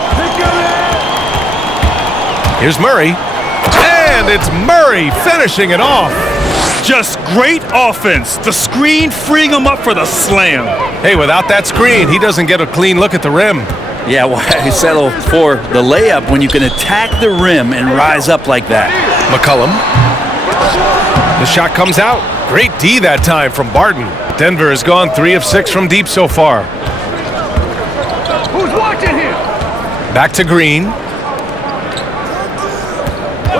Here's Murray. And it's Murray finishing it off. Just great offense. The screen freeing him up for the slam. Hey, without that screen, he doesn't get a clean look at the rim. Yeah, why settle for the layup when you can attack the rim and rise up like that? McCollum. The shot comes out. Great D that time from Barton. Denver has gone 3 of 6 from deep so far. Who's watching here? Back to Green.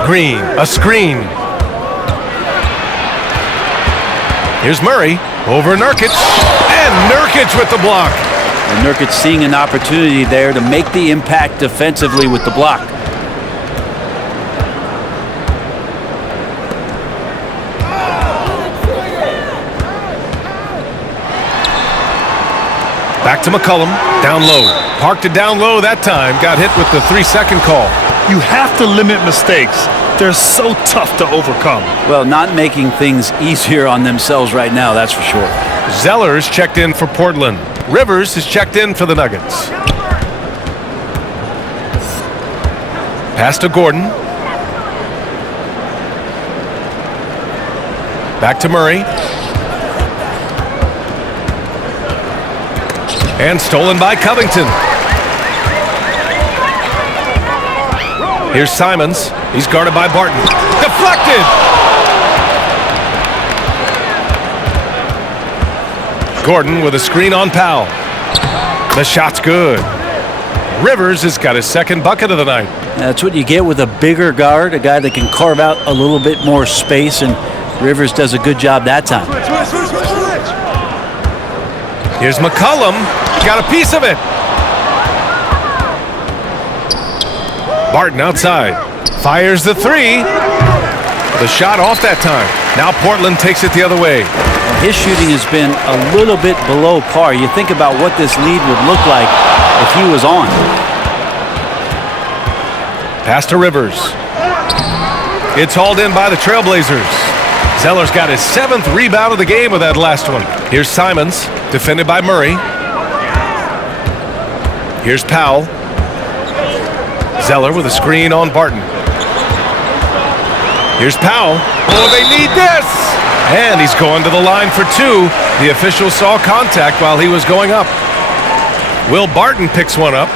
Green, a screen. Here's Murray over Nurkic. And Nurkic with the block. And Nurkic seeing an opportunity there to make the impact defensively with the block. Back to McCollum, down low. Parked it down low that time. Got hit with the 3-second call. You have to limit mistakes. They're so tough to overcome. Well, not making things easier on themselves right now, that's for sure. Zeller's checked in for Portland. Rivers is checked in for the Nuggets. Pass to Gordon. Back to Murray. And stolen by Covington. Here's Simons. He's guarded by Barton. Deflected! Gordon with a screen on Powell. The shot's good. Rivers has got his second bucket of the night. That's what you get with a bigger guard, a guy that can carve out a little bit more space, and Rivers does a good job that time. Here's McCollum. Got a piece of it. Barton outside. Fires the 3. The shot off that time. Now Portland takes it the other way. His shooting has been a little bit below par. You think about what this lead would look like if he was on. Pass to Rivers. It's hauled in by the Trailblazers. Zeller's got his 7th rebound of the game with that last one. Here's Simons, defended by Murray. Here's Powell. Zeller with a screen on Barton. Here's Powell. Oh, they need this! And he's going to the line for 2. The official saw contact while he was going up. Will Barton picks one up.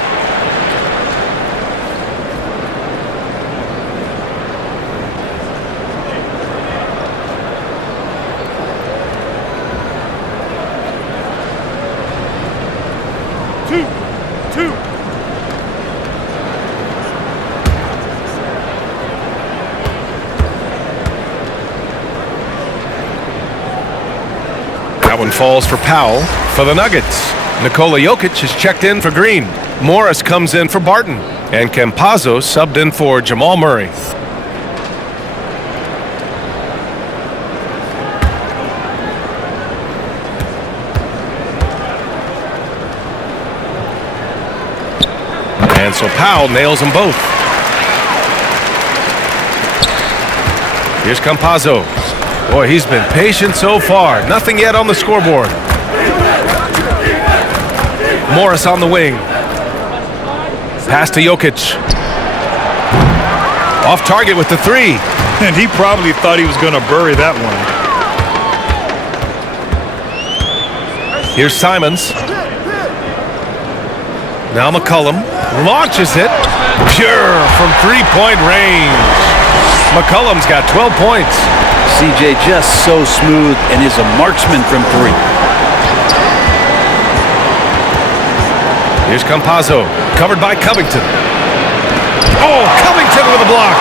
That one falls for Powell for the Nuggets. Nikola Jokic is checked in for Green. Morris comes in for Barton. And Campazzo subbed in for Jamal Murray. And so Powell nails them both. Here's Campazzo. Boy, he's been patient so far. Nothing yet on the scoreboard. Morris on the wing. Pass to Jokic. Off target with the 3. And he probably thought he was going to bury that one. Here's Simons. Now McCollum launches it. Pure from 3-point range. McCollum's got 12 points. CJ just so smooth and is a marksman from 3. Here's Campazzo, covered by Covington. Oh, Covington with a block.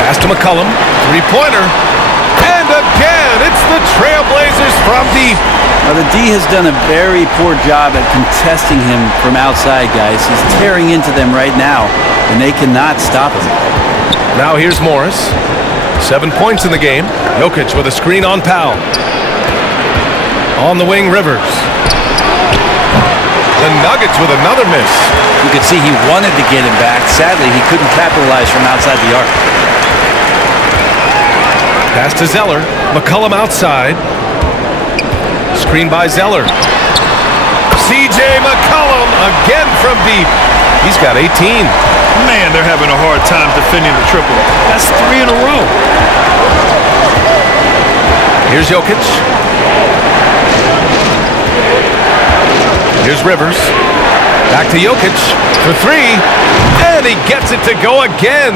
Pass to McCollum, 3-pointer. And again, it's the Trailblazers from deep. Well, the D has done a very poor job at contesting him from outside, guys. He's tearing into them right now, and they cannot stop him. Now here's Morris. 7 points in the game. Jokic with a screen on Powell. On the wing, Rivers. The Nuggets with another miss. You could see he wanted to get him back. Sadly, he couldn't capitalize from outside the arc. Pass to Zeller. McCollum outside. Screen by Zeller. C.J. McCollum again from deep. He's got 18. Man, they're having a hard time defending the triple. That's 3 in a row. Here's Jokic. Here's Rivers. Back to Jokic for 3. And he gets it to go again.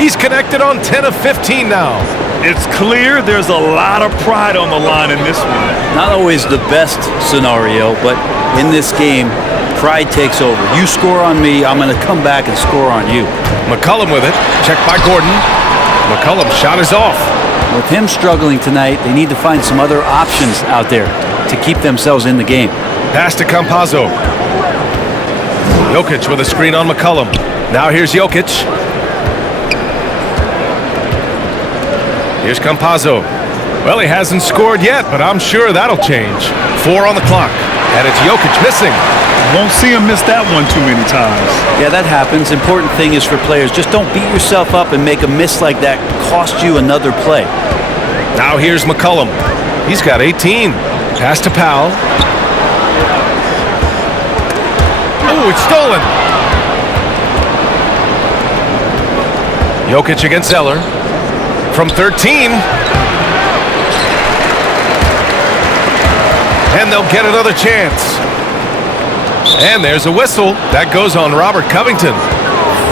He's connected on 10 of 15 now. It's clear there's a lot of pride on the line in this one. Not always the best scenario, but in this game, pride takes over. You score on me, I'm going to come back and score on you. McCollum with it. Checked by Gordon. McCollum's shot is off. With him struggling tonight, they need to find some other options out there to keep themselves in the game. Pass to Campazzo. Jokic with a screen on McCollum. Now here's Jokic. Here's Campazzo. Well, he hasn't scored yet, but I'm sure that'll change. 4 on the clock, and it's Jokic missing. Won't see him miss that one too many times. Yeah, that happens. Important thing is for players, just don't beat yourself up and make a miss like that cost you another play. Now here's McCollum. He's got 18. Pass to Powell. Oh, it's stolen. Jokic against Zeller. From 13. And they'll get another chance. And there's a whistle. That goes on Robert Covington.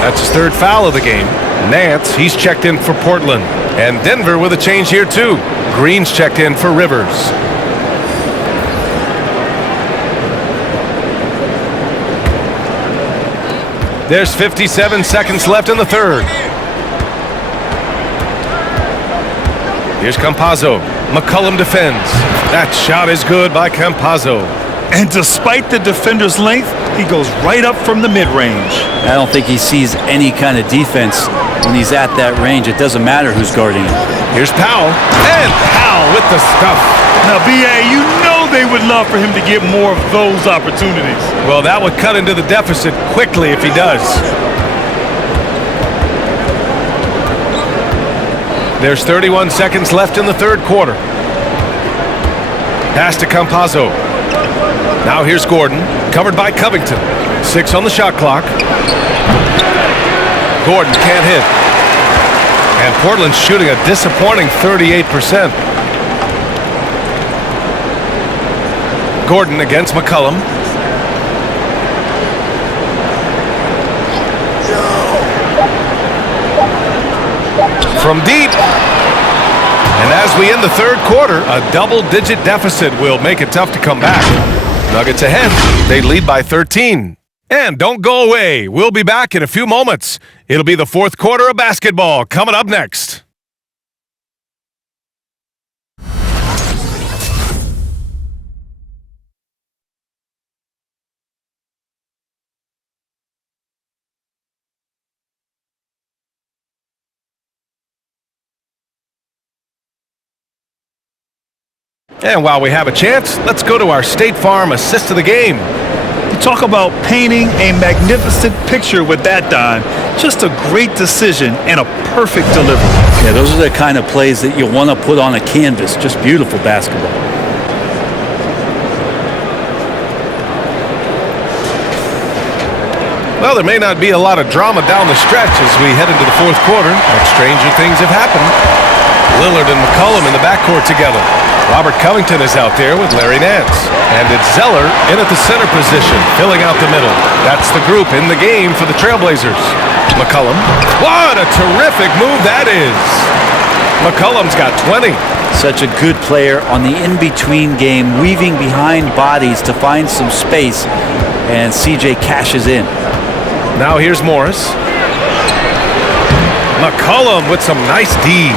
That's his 3rd foul of the game. Nance, he's checked in for Portland. And Denver with a change here too. Green's checked in for Rivers. There's 57 seconds left in the 3rd. Here's Campazzo. McCollum defends. That shot is good by Campazzo. And despite the defender's length, he goes right up from the mid-range. I don't think he sees any kind of defense when he's at that range. It doesn't matter who's guarding him. Here's Powell. And Powell with the stuff. Now, B.A., you know they would love for him to get more of those opportunities. Well, that would cut into the deficit quickly if he does. There's 31 seconds left in the 3rd quarter. Pass to Campazzo. Now here's Gordon, covered by Covington. 6 on the shot clock. Gordon can't hit. And Portland's shooting a disappointing 38%. Gordon against McCollum. From deep. And as we end the 3rd quarter, a double-digit deficit will make it tough to come back. Nuggets ahead. They lead by 13. And don't go away. We'll be back in a few moments. It'll be the 4th quarter of basketball coming up next. And while we have a chance, let's go to our State Farm assist of the game. You talk about painting a magnificent picture with that, Don. Just a great decision and a perfect delivery. Yeah, those are the kind of plays that you want to put on a canvas. Just beautiful basketball. Well, there may not be a lot of drama down the stretch as we head into the 4th quarter, but stranger things have happened. Lillard and McCollum in the backcourt together. Robert Covington is out there with Larry Nance. And it's Zeller in at the center position, filling out the middle. That's the group in the game for the Trailblazers. McCollum. What a terrific move that is. McCollum's got 20. Such a good player on the in-between game, weaving behind bodies to find some space, and CJ cashes in. Now here's Morris. McCollum with some nice D.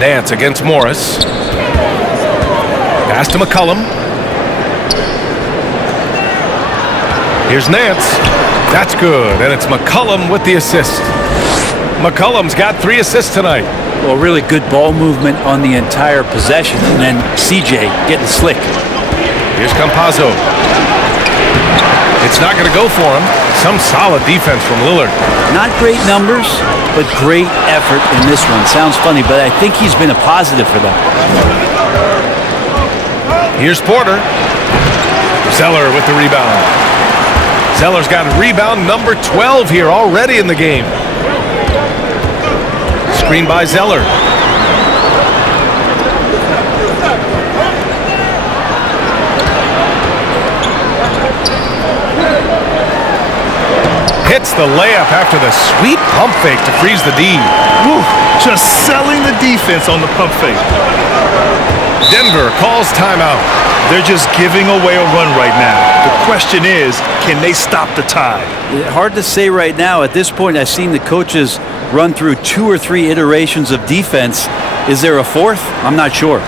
Nance against Morris. Pass to McCollum. Here's Nance. That's good, and it's McCollum with the assist. McCollum's got 3 assists tonight. Well, really good ball movement on the entire possession, and then CJ getting slick. Here's Campazzo. It's not going to go for him. Some solid defense from Lillard. Not great numbers, but great effort in this one. Sounds funny, but I think he's been a positive for them. Here's Porter. Zeller with the rebound. Zeller's got rebound number 12 here already in the game. Screen by Zeller. Hits the layup after the sweet pump fake to freeze the D. Woo, just selling the defense on the pump fake. Denver calls timeout. They're just giving away a run right now. The question is, can they stop the tide? Hard to say right now. At this point, I've seen the coaches run through 2 or 3 iterations of defense. Is there a 4th? I'm not sure.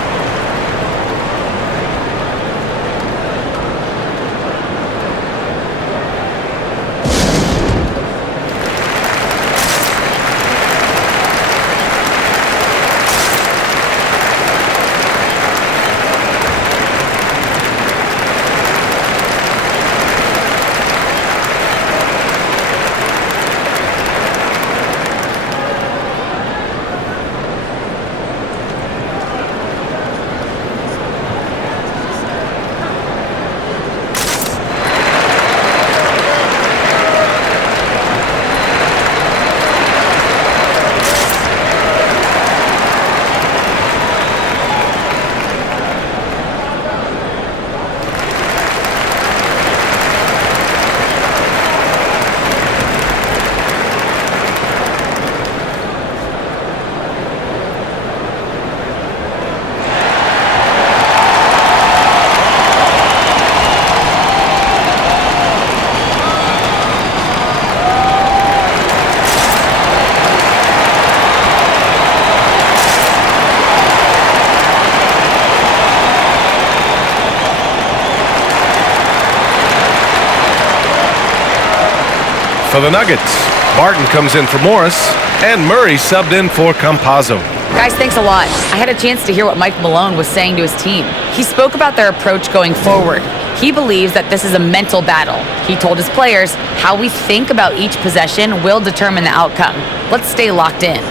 For the Nuggets, Barton comes in for Morris, and Murray subbed in for Campazzo. Guys, thanks a lot. I had a chance to hear what Mike Malone was saying to his team. He spoke about their approach going forward. He believes that this is a mental battle. He told his players, how we think about each possession will determine the outcome. Let's stay locked in.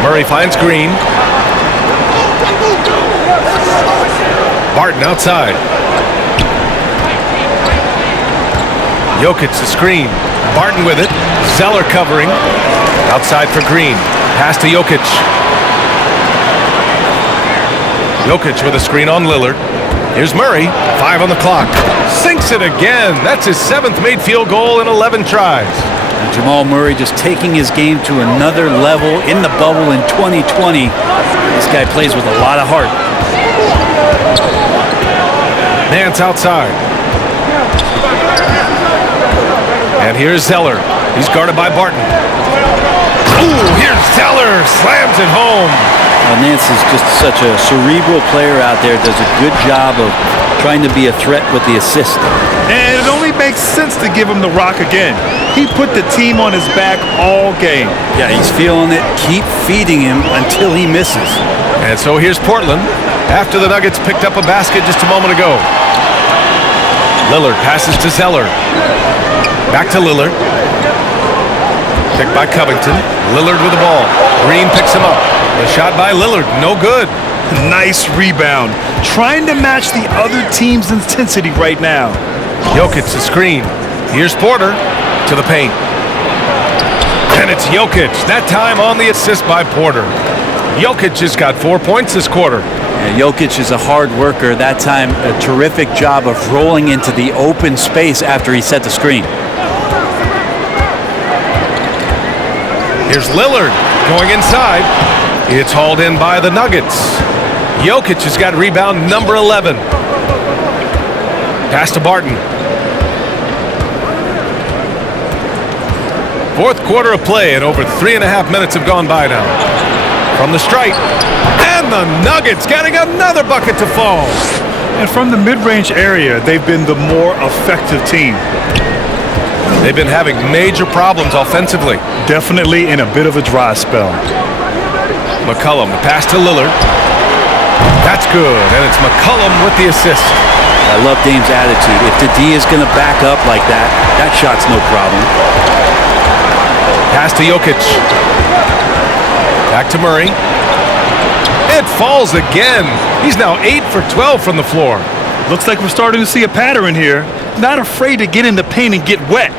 Murray finds Green. Barton outside. Jokic the screen. Barton with it. Zeller covering. Outside for Green. Pass to Jokic. Jokic with a screen on Lillard. Here's Murray. 5 on the clock. Sinks it again. That's his 7th made field goal in 11 tries. And Jamal Murray just taking his game to another level in the bubble in 2020. This guy plays with a lot of heart. Nance outside. And here's Zeller. He's guarded by Barton. Ooh, here's Zeller. Slams it home. Nance is just such a cerebral player out there. Does a good job of trying to be a threat with the assist. And it only makes sense to give him the rock again. He put the team on his back all game. Yeah, he's feeling it. Keep feeding him until he misses. And so here's Portland after the Nuggets picked up a basket just a moment ago. Lillard passes to Zeller. Back to Lillard. Picked by Covington. Lillard with the ball. Green picks him up. The shot by Lillard, no good. Nice rebound. Trying to match the other team's intensity right now. Jokic the screen. Here's Porter to the paint. And it's Jokic, that time on the assist by Porter. Jokic has got 4 points this quarter. Yeah, Jokic is a hard worker. That time, a terrific job of rolling into the open space after he set the screen. Here's Lillard going inside. It's hauled in by the Nuggets. Jokic has got rebound number 11. Pass to Barton. Fourth quarter of play, and over 3.5 minutes have gone by now. From the stripe, and the Nuggets getting another bucket to fall. And from the mid-range area, they've been the more effective team. They've been having major problems offensively. Definitely in a bit of a dry spell. McCollum, the pass to Lillard. That's good, and it's McCollum with the assist. I love Dame's attitude. If the D is going to back up like that, that shot's no problem. Pass to Jokic. Back to Murray. It falls again. He's now 8 for 12 from the floor. Looks like we're starting to see a pattern here. Not afraid to get in the paint and get wet.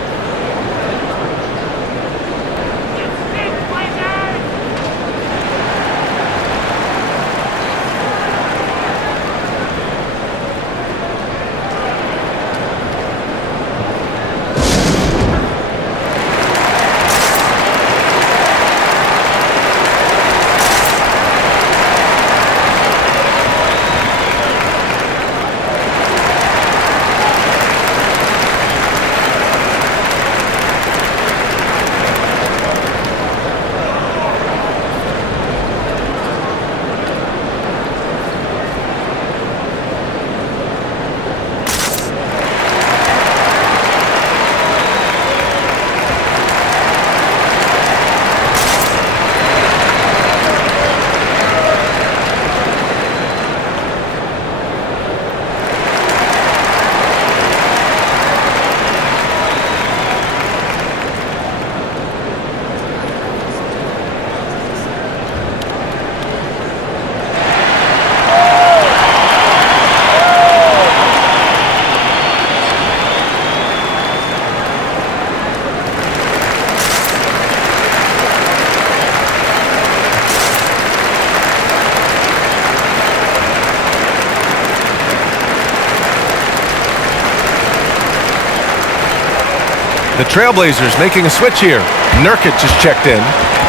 The Trailblazers making a switch here. Nurkic is checked in.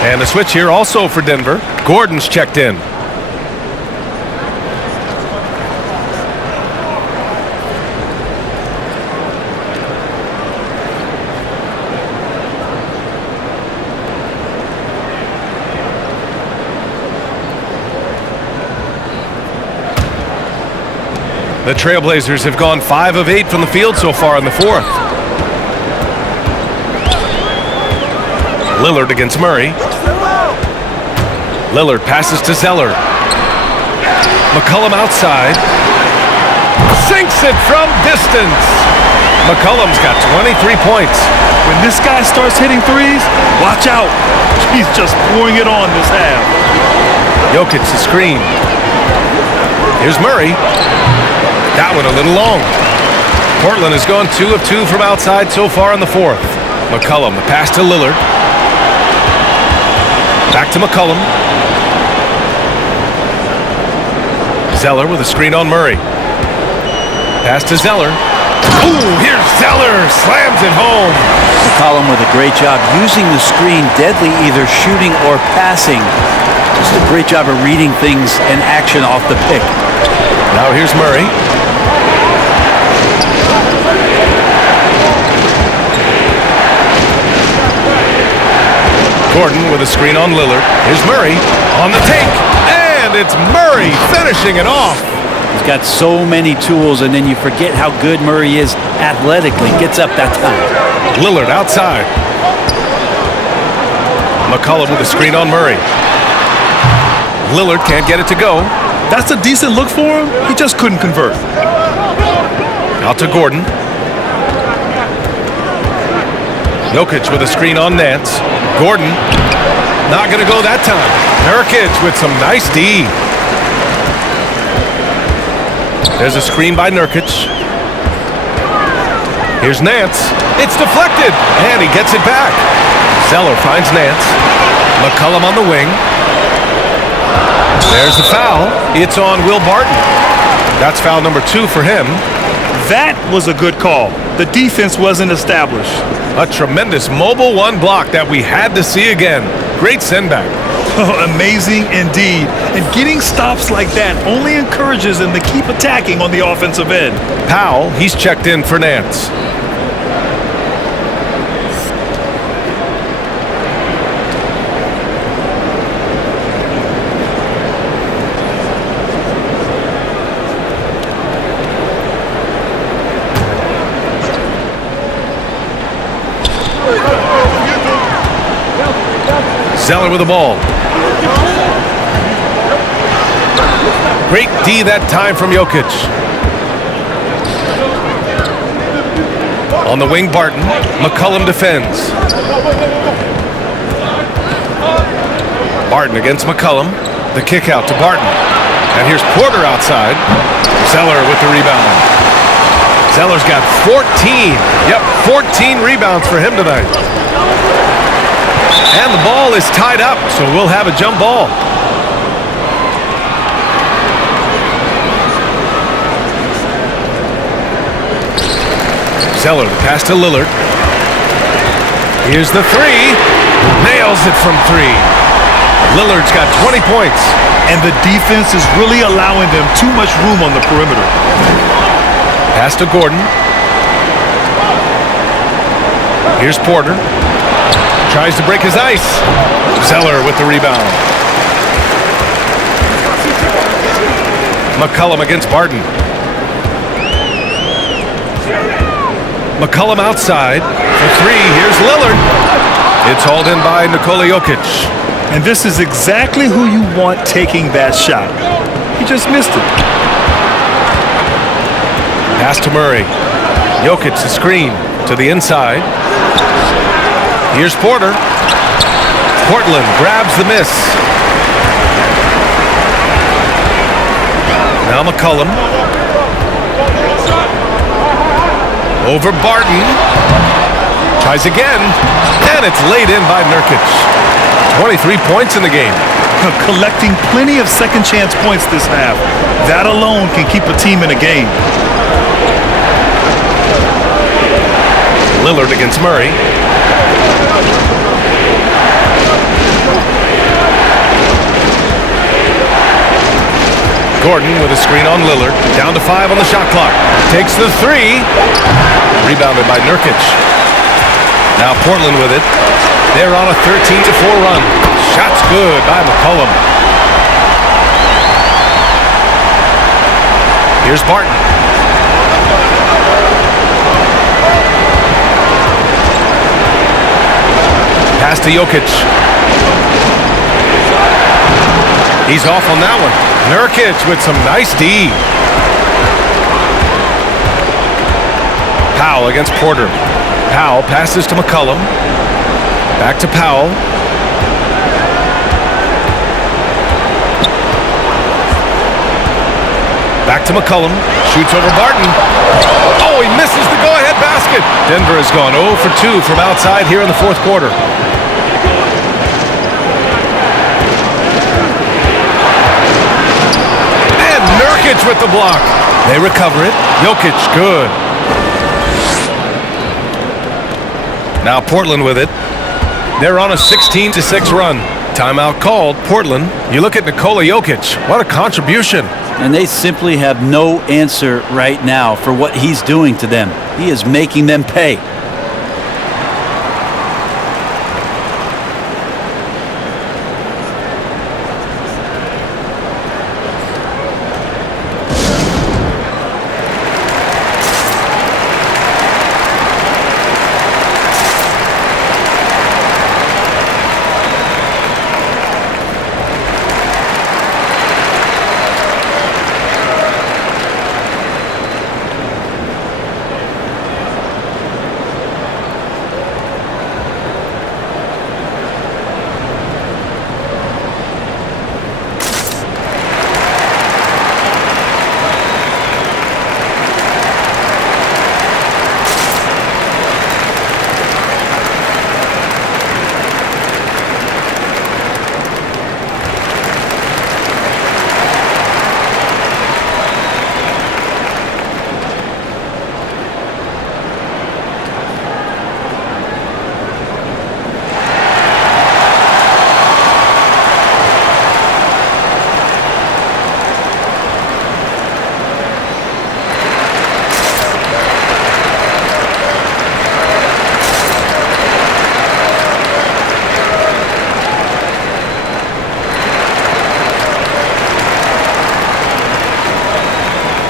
And a switch here also for Denver. Gordon's checked in. The Trailblazers have gone 5 of 8 from the field so far in the fourth. Lillard against Murray. Lillard passes to Zeller. McCollum outside. Sinks it from distance. McCollum's got 23 points. When this guy starts hitting threes, watch out. He's just pouring it on this half. Jokic the screen. Here's Murray. That one a little long. Portland has gone 2 of 2 from outside so far in the fourth. McCollum, the pass to Lillard. Back to McCollum. Zeller with a screen on Murray. Pass to Zeller. Ooh, here's Zeller. Slams it home. McCollum with a great job using the screen, deadly either shooting or passing. Just a great job of reading things and action off the pick. Now here's Murray. Gordon with a screen on Lillard. Here's Murray on the take. And it's Murray finishing it off. He's got so many tools, and then you forget how good Murray is athletically. Gets up that time. Lillard outside. McCollum with a screen on Murray. Lillard can't get it to go. That's a decent look for him. He just couldn't convert. Out to Gordon. Jokic with a screen on Nance. Gordon not going to go that time. Nurkic with some nice D. There's a screen by Nurkic. Here's Nance. It's deflected, and he gets it back. Zeller finds Nance. McCollum on the wing. There's the foul. It's on Will Barton. That's foul number 2 for him. That was a good call. The defense wasn't established. A tremendous mobile 1 block that we had to see again. Great send back. Amazing indeed. And getting stops like that only encourages them to keep attacking on the offensive end. Powell, he's checked in for Nance. Zeller with the ball. Great D that time from Jokic. On the wing, Barton. McCollum defends. Barton against McCollum. The kick out to Barton. And here's Porter outside. Zeller with the rebound. Zeller's got 14. Yep, 14 rebounds for him tonight. And the ball is tied up, so we'll have a jump ball. Zeller, the pass to Lillard. Here's the three. Nails it from three. Lillard's got 20 points. And the defense is really allowing them too much room on the perimeter. Pass to Gordon. Here's Porter. Tries to break his ice. Zeller with the rebound. McCollum against Barton. McCollum outside for three. Here's Lillard. It's hauled in by Nikola Jokic. And this is exactly who you want taking that shot. He just missed it. Pass to Murray. Jokic, the screen to the inside. Here's Porter. Portland grabs the miss. Now McCollum. Over Barton. Tries again. And it's laid in by Nurkic. 23 points in the game. Collecting plenty of second chance points this half. That alone can keep a team in a game. Lillard against Murray. Gordon with a screen on Lillard. Down to 5 on the shot clock. Takes the three. Rebounded by Nurkic. Now Portland with it. They're on a 13-4 run. Shot's good by McCollum. Here's Barton. Pass to Jokic. He's off on that one. Nurkic with some nice D. Powell against Porter. Powell passes to McCollum. Back to Powell. Back to McCollum. Shoots over Barton. Oh, he misses the go-ahead basket. Denver has gone 0 for 2 from outside here in the fourth quarter. And Nurkic with the block. They recover it. Jokic, good. Now Portland with it. They're on a 16-6 run. Timeout called. Portland. You look at Nikola Jokic. What a contribution. And they simply have no answer right now for what he's doing to them. He is making them pay.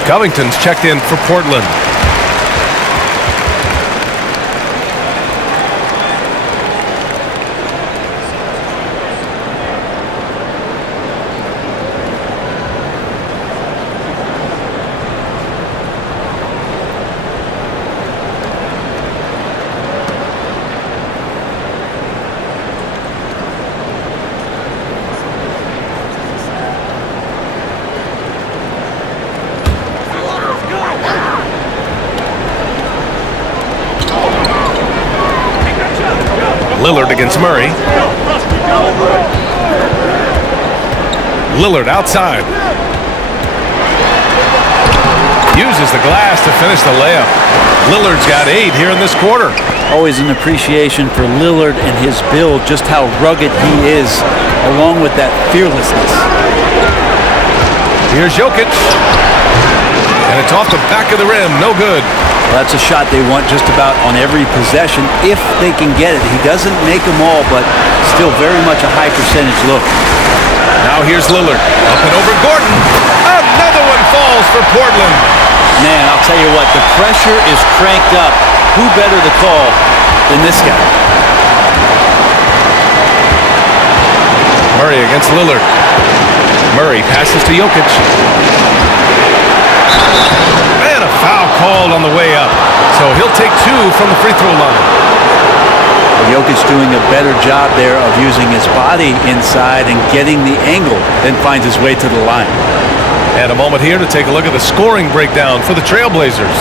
Covington's checked in for Portland. Lillard against Murray. Lillard outside. Uses the glass to finish the layup. Lillard's got 8 here in this quarter. Always an appreciation for Lillard and his build, just how rugged he is, along with that fearlessness. Here's Jokic. And it's off the back of the rim. No good. Well, that's a shot they want just about on every possession if they can get it. He doesn't make them all, but still very much a high percentage look. Now here's Lillard. Up and over Gordon. Another one falls for Portland. Man, I'll tell you what, the pressure is cranked up. Who better to call than this guy? Murray against Lillard. Murray passes to Jokic. And a foul called on the way up. So he'll take 2 from the free throw line. Well, Jokic doing a better job there of using his body inside and getting the angle, then finds his way to the line. And a moment here to take a look at the scoring breakdown for the Trailblazers.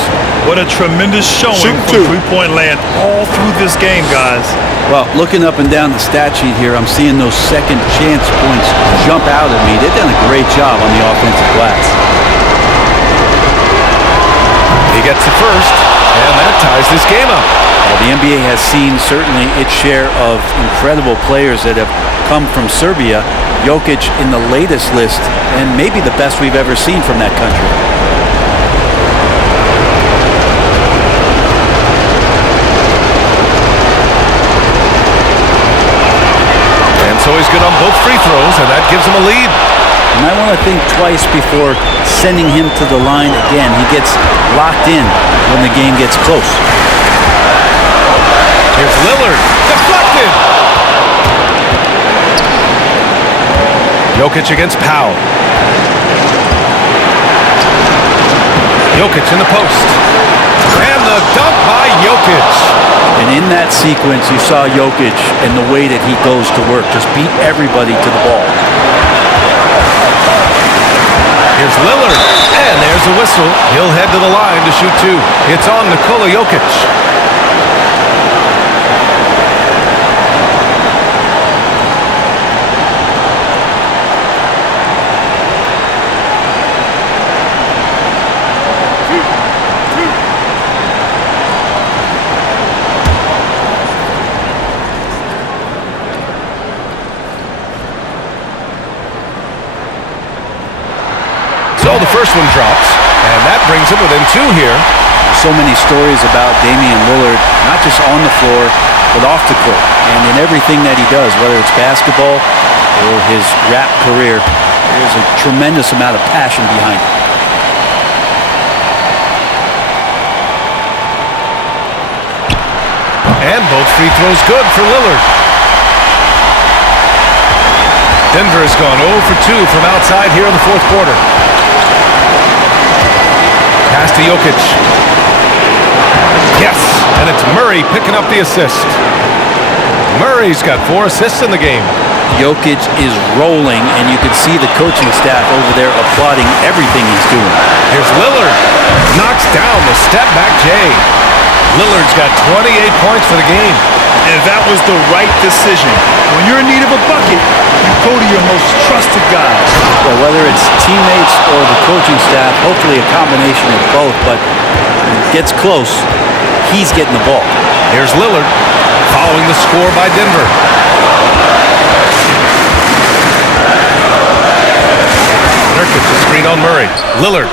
What a tremendous showing from three-point land all through this game, guys. Well, looking up and down the stat sheet here, I'm seeing those second chance points jump out at me. They've done a great job on the offensive glass. He gets the first, and that ties this game up. Well, the NBA has seen certainly its share of incredible players that have come from Serbia. Jokic in the latest list, and maybe the best we've ever seen from that country. And so he's good on both free throws, and that gives him a lead. You might want to think twice before sending him to the line again. He gets locked in when the game gets close. Here's Lillard. Deflected. Jokic against Powell. Jokic in the post. And the dunk by Jokic. And in that sequence, you saw Jokic and the way that he goes to work. Just beat everybody to the ball. Here's Lillard. And there's a whistle. He'll head to the line to shoot 2. It's on Nikola Jokic. So the first one drops, and that brings him within 2 here. So many stories about Damian Lillard, not just on the floor, but off the court. And in everything that he does, whether it's basketball or his rap career, there's a tremendous amount of passion behind it. And both free throws good for Lillard. Denver has gone 0 for 2 from outside here in the fourth quarter. Pass to Jokic. Yes, and it's Murray picking up the assist. Murray's got 4 assists in the game. Jokic is rolling, and you can see the coaching staff over there applauding everything he's doing. Here's Lillard. Knocks down the step-back J. Lillard's got 28 points for the game. And that was the right decision. When you're in need of a bucket, you go to your most trusted guys. Well, whether it's teammates or the coaching staff, hopefully a combination of both, but when it gets close, he's getting the ball. Here's Lillard, following the score by Denver. Nurkic a screen on Murray. Lillard.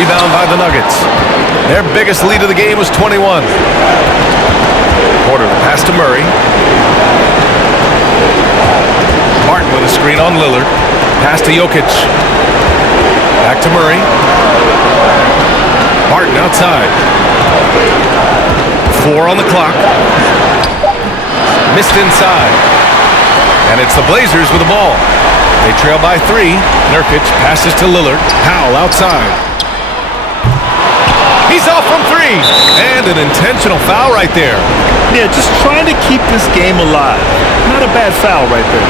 Rebound by the Nuggets. Their biggest lead of the game was 21. Porter, the pass to Murray. Martin with a screen on Lillard. Pass to Jokic. Back to Murray. Barton outside. 4 on the clock. Missed inside. And it's the Blazers with the ball. They trail by 3. Nurkic passes to Lillard. Powell outside. He's off from 3. And an intentional foul right there. Yeah, just trying to keep this game alive. Not a bad foul right there.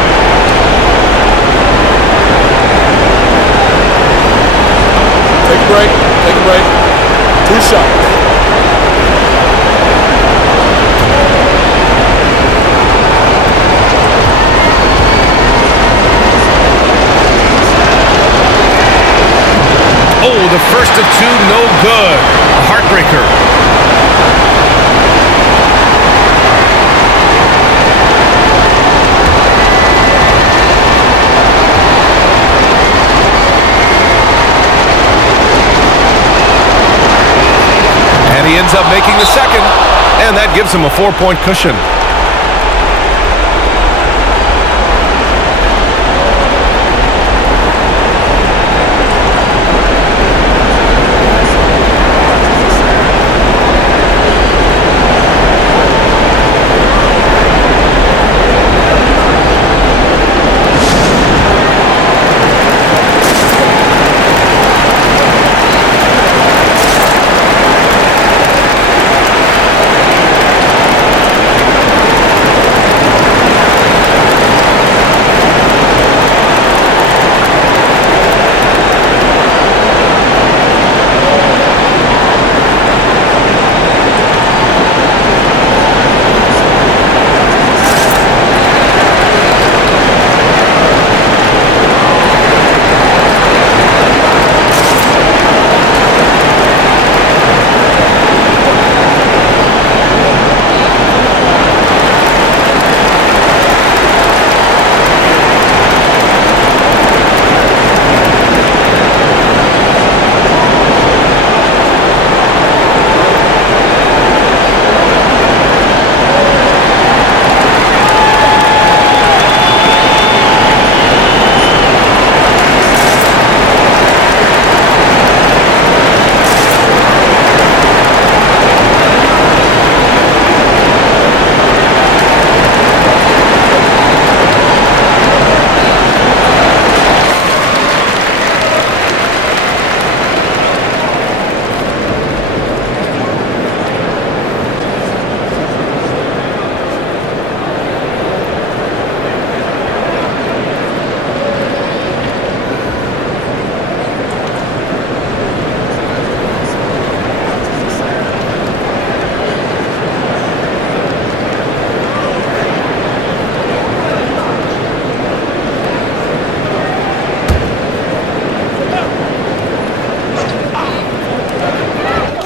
Take a break. Take a break. 2 shots. Oh, the first of 2, no good. A heartbreaker. And he ends up making the second, and that gives him a 4-point cushion.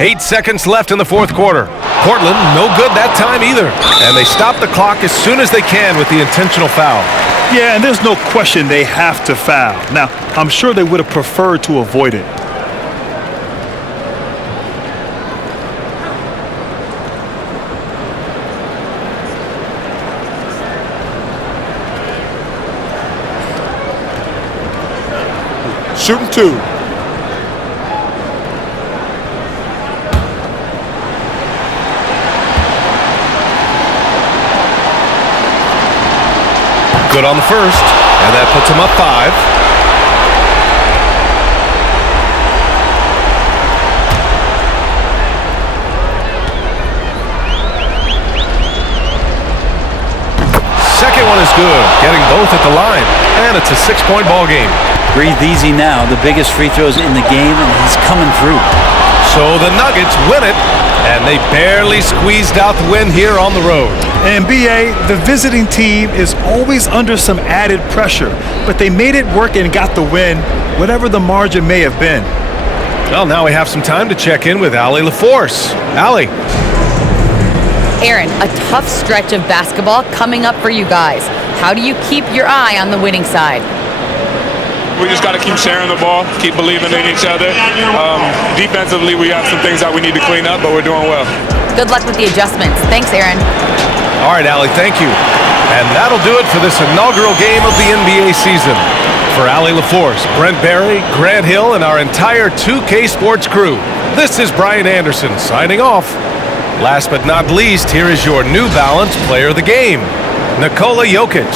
Eight seconds left in the fourth quarter. Portland, no good that time either. And they stop the clock as soon as they can with the intentional foul. Yeah, and there's no question they have to foul. Now, I'm sure they would have preferred to avoid it. Shooting 2. Good on the first, and that puts him up 5. Second one is good, getting both at the line, and it's a 6-point ball game. Breathe easy now. The biggest free throws in the game, and he's coming through. So the Nuggets win it, and they barely squeezed out the win here on the road. And BA, the visiting team is always under some added pressure, but they made it work and got the win, whatever the margin may have been. Well, now we have some time to check in with Allie LaForce. Allie. Aaron, a tough stretch of basketball coming up for you guys. How do you keep your eye on the winning side? We just got to keep sharing the ball, keep believing in each other. Defensively, we have some things that we need to clean up, but we're doing well. Good luck with the adjustments. Thanks, Aaron. All right, Allie, thank you. And that'll do it for this inaugural game of the NBA season. For Allie LaForce, Brent Barry, Grant Hill, and our entire 2K Sports crew, this is Brian Anderson signing off. Last but not least, here is your New Balance player of the game, Nikola Jokic.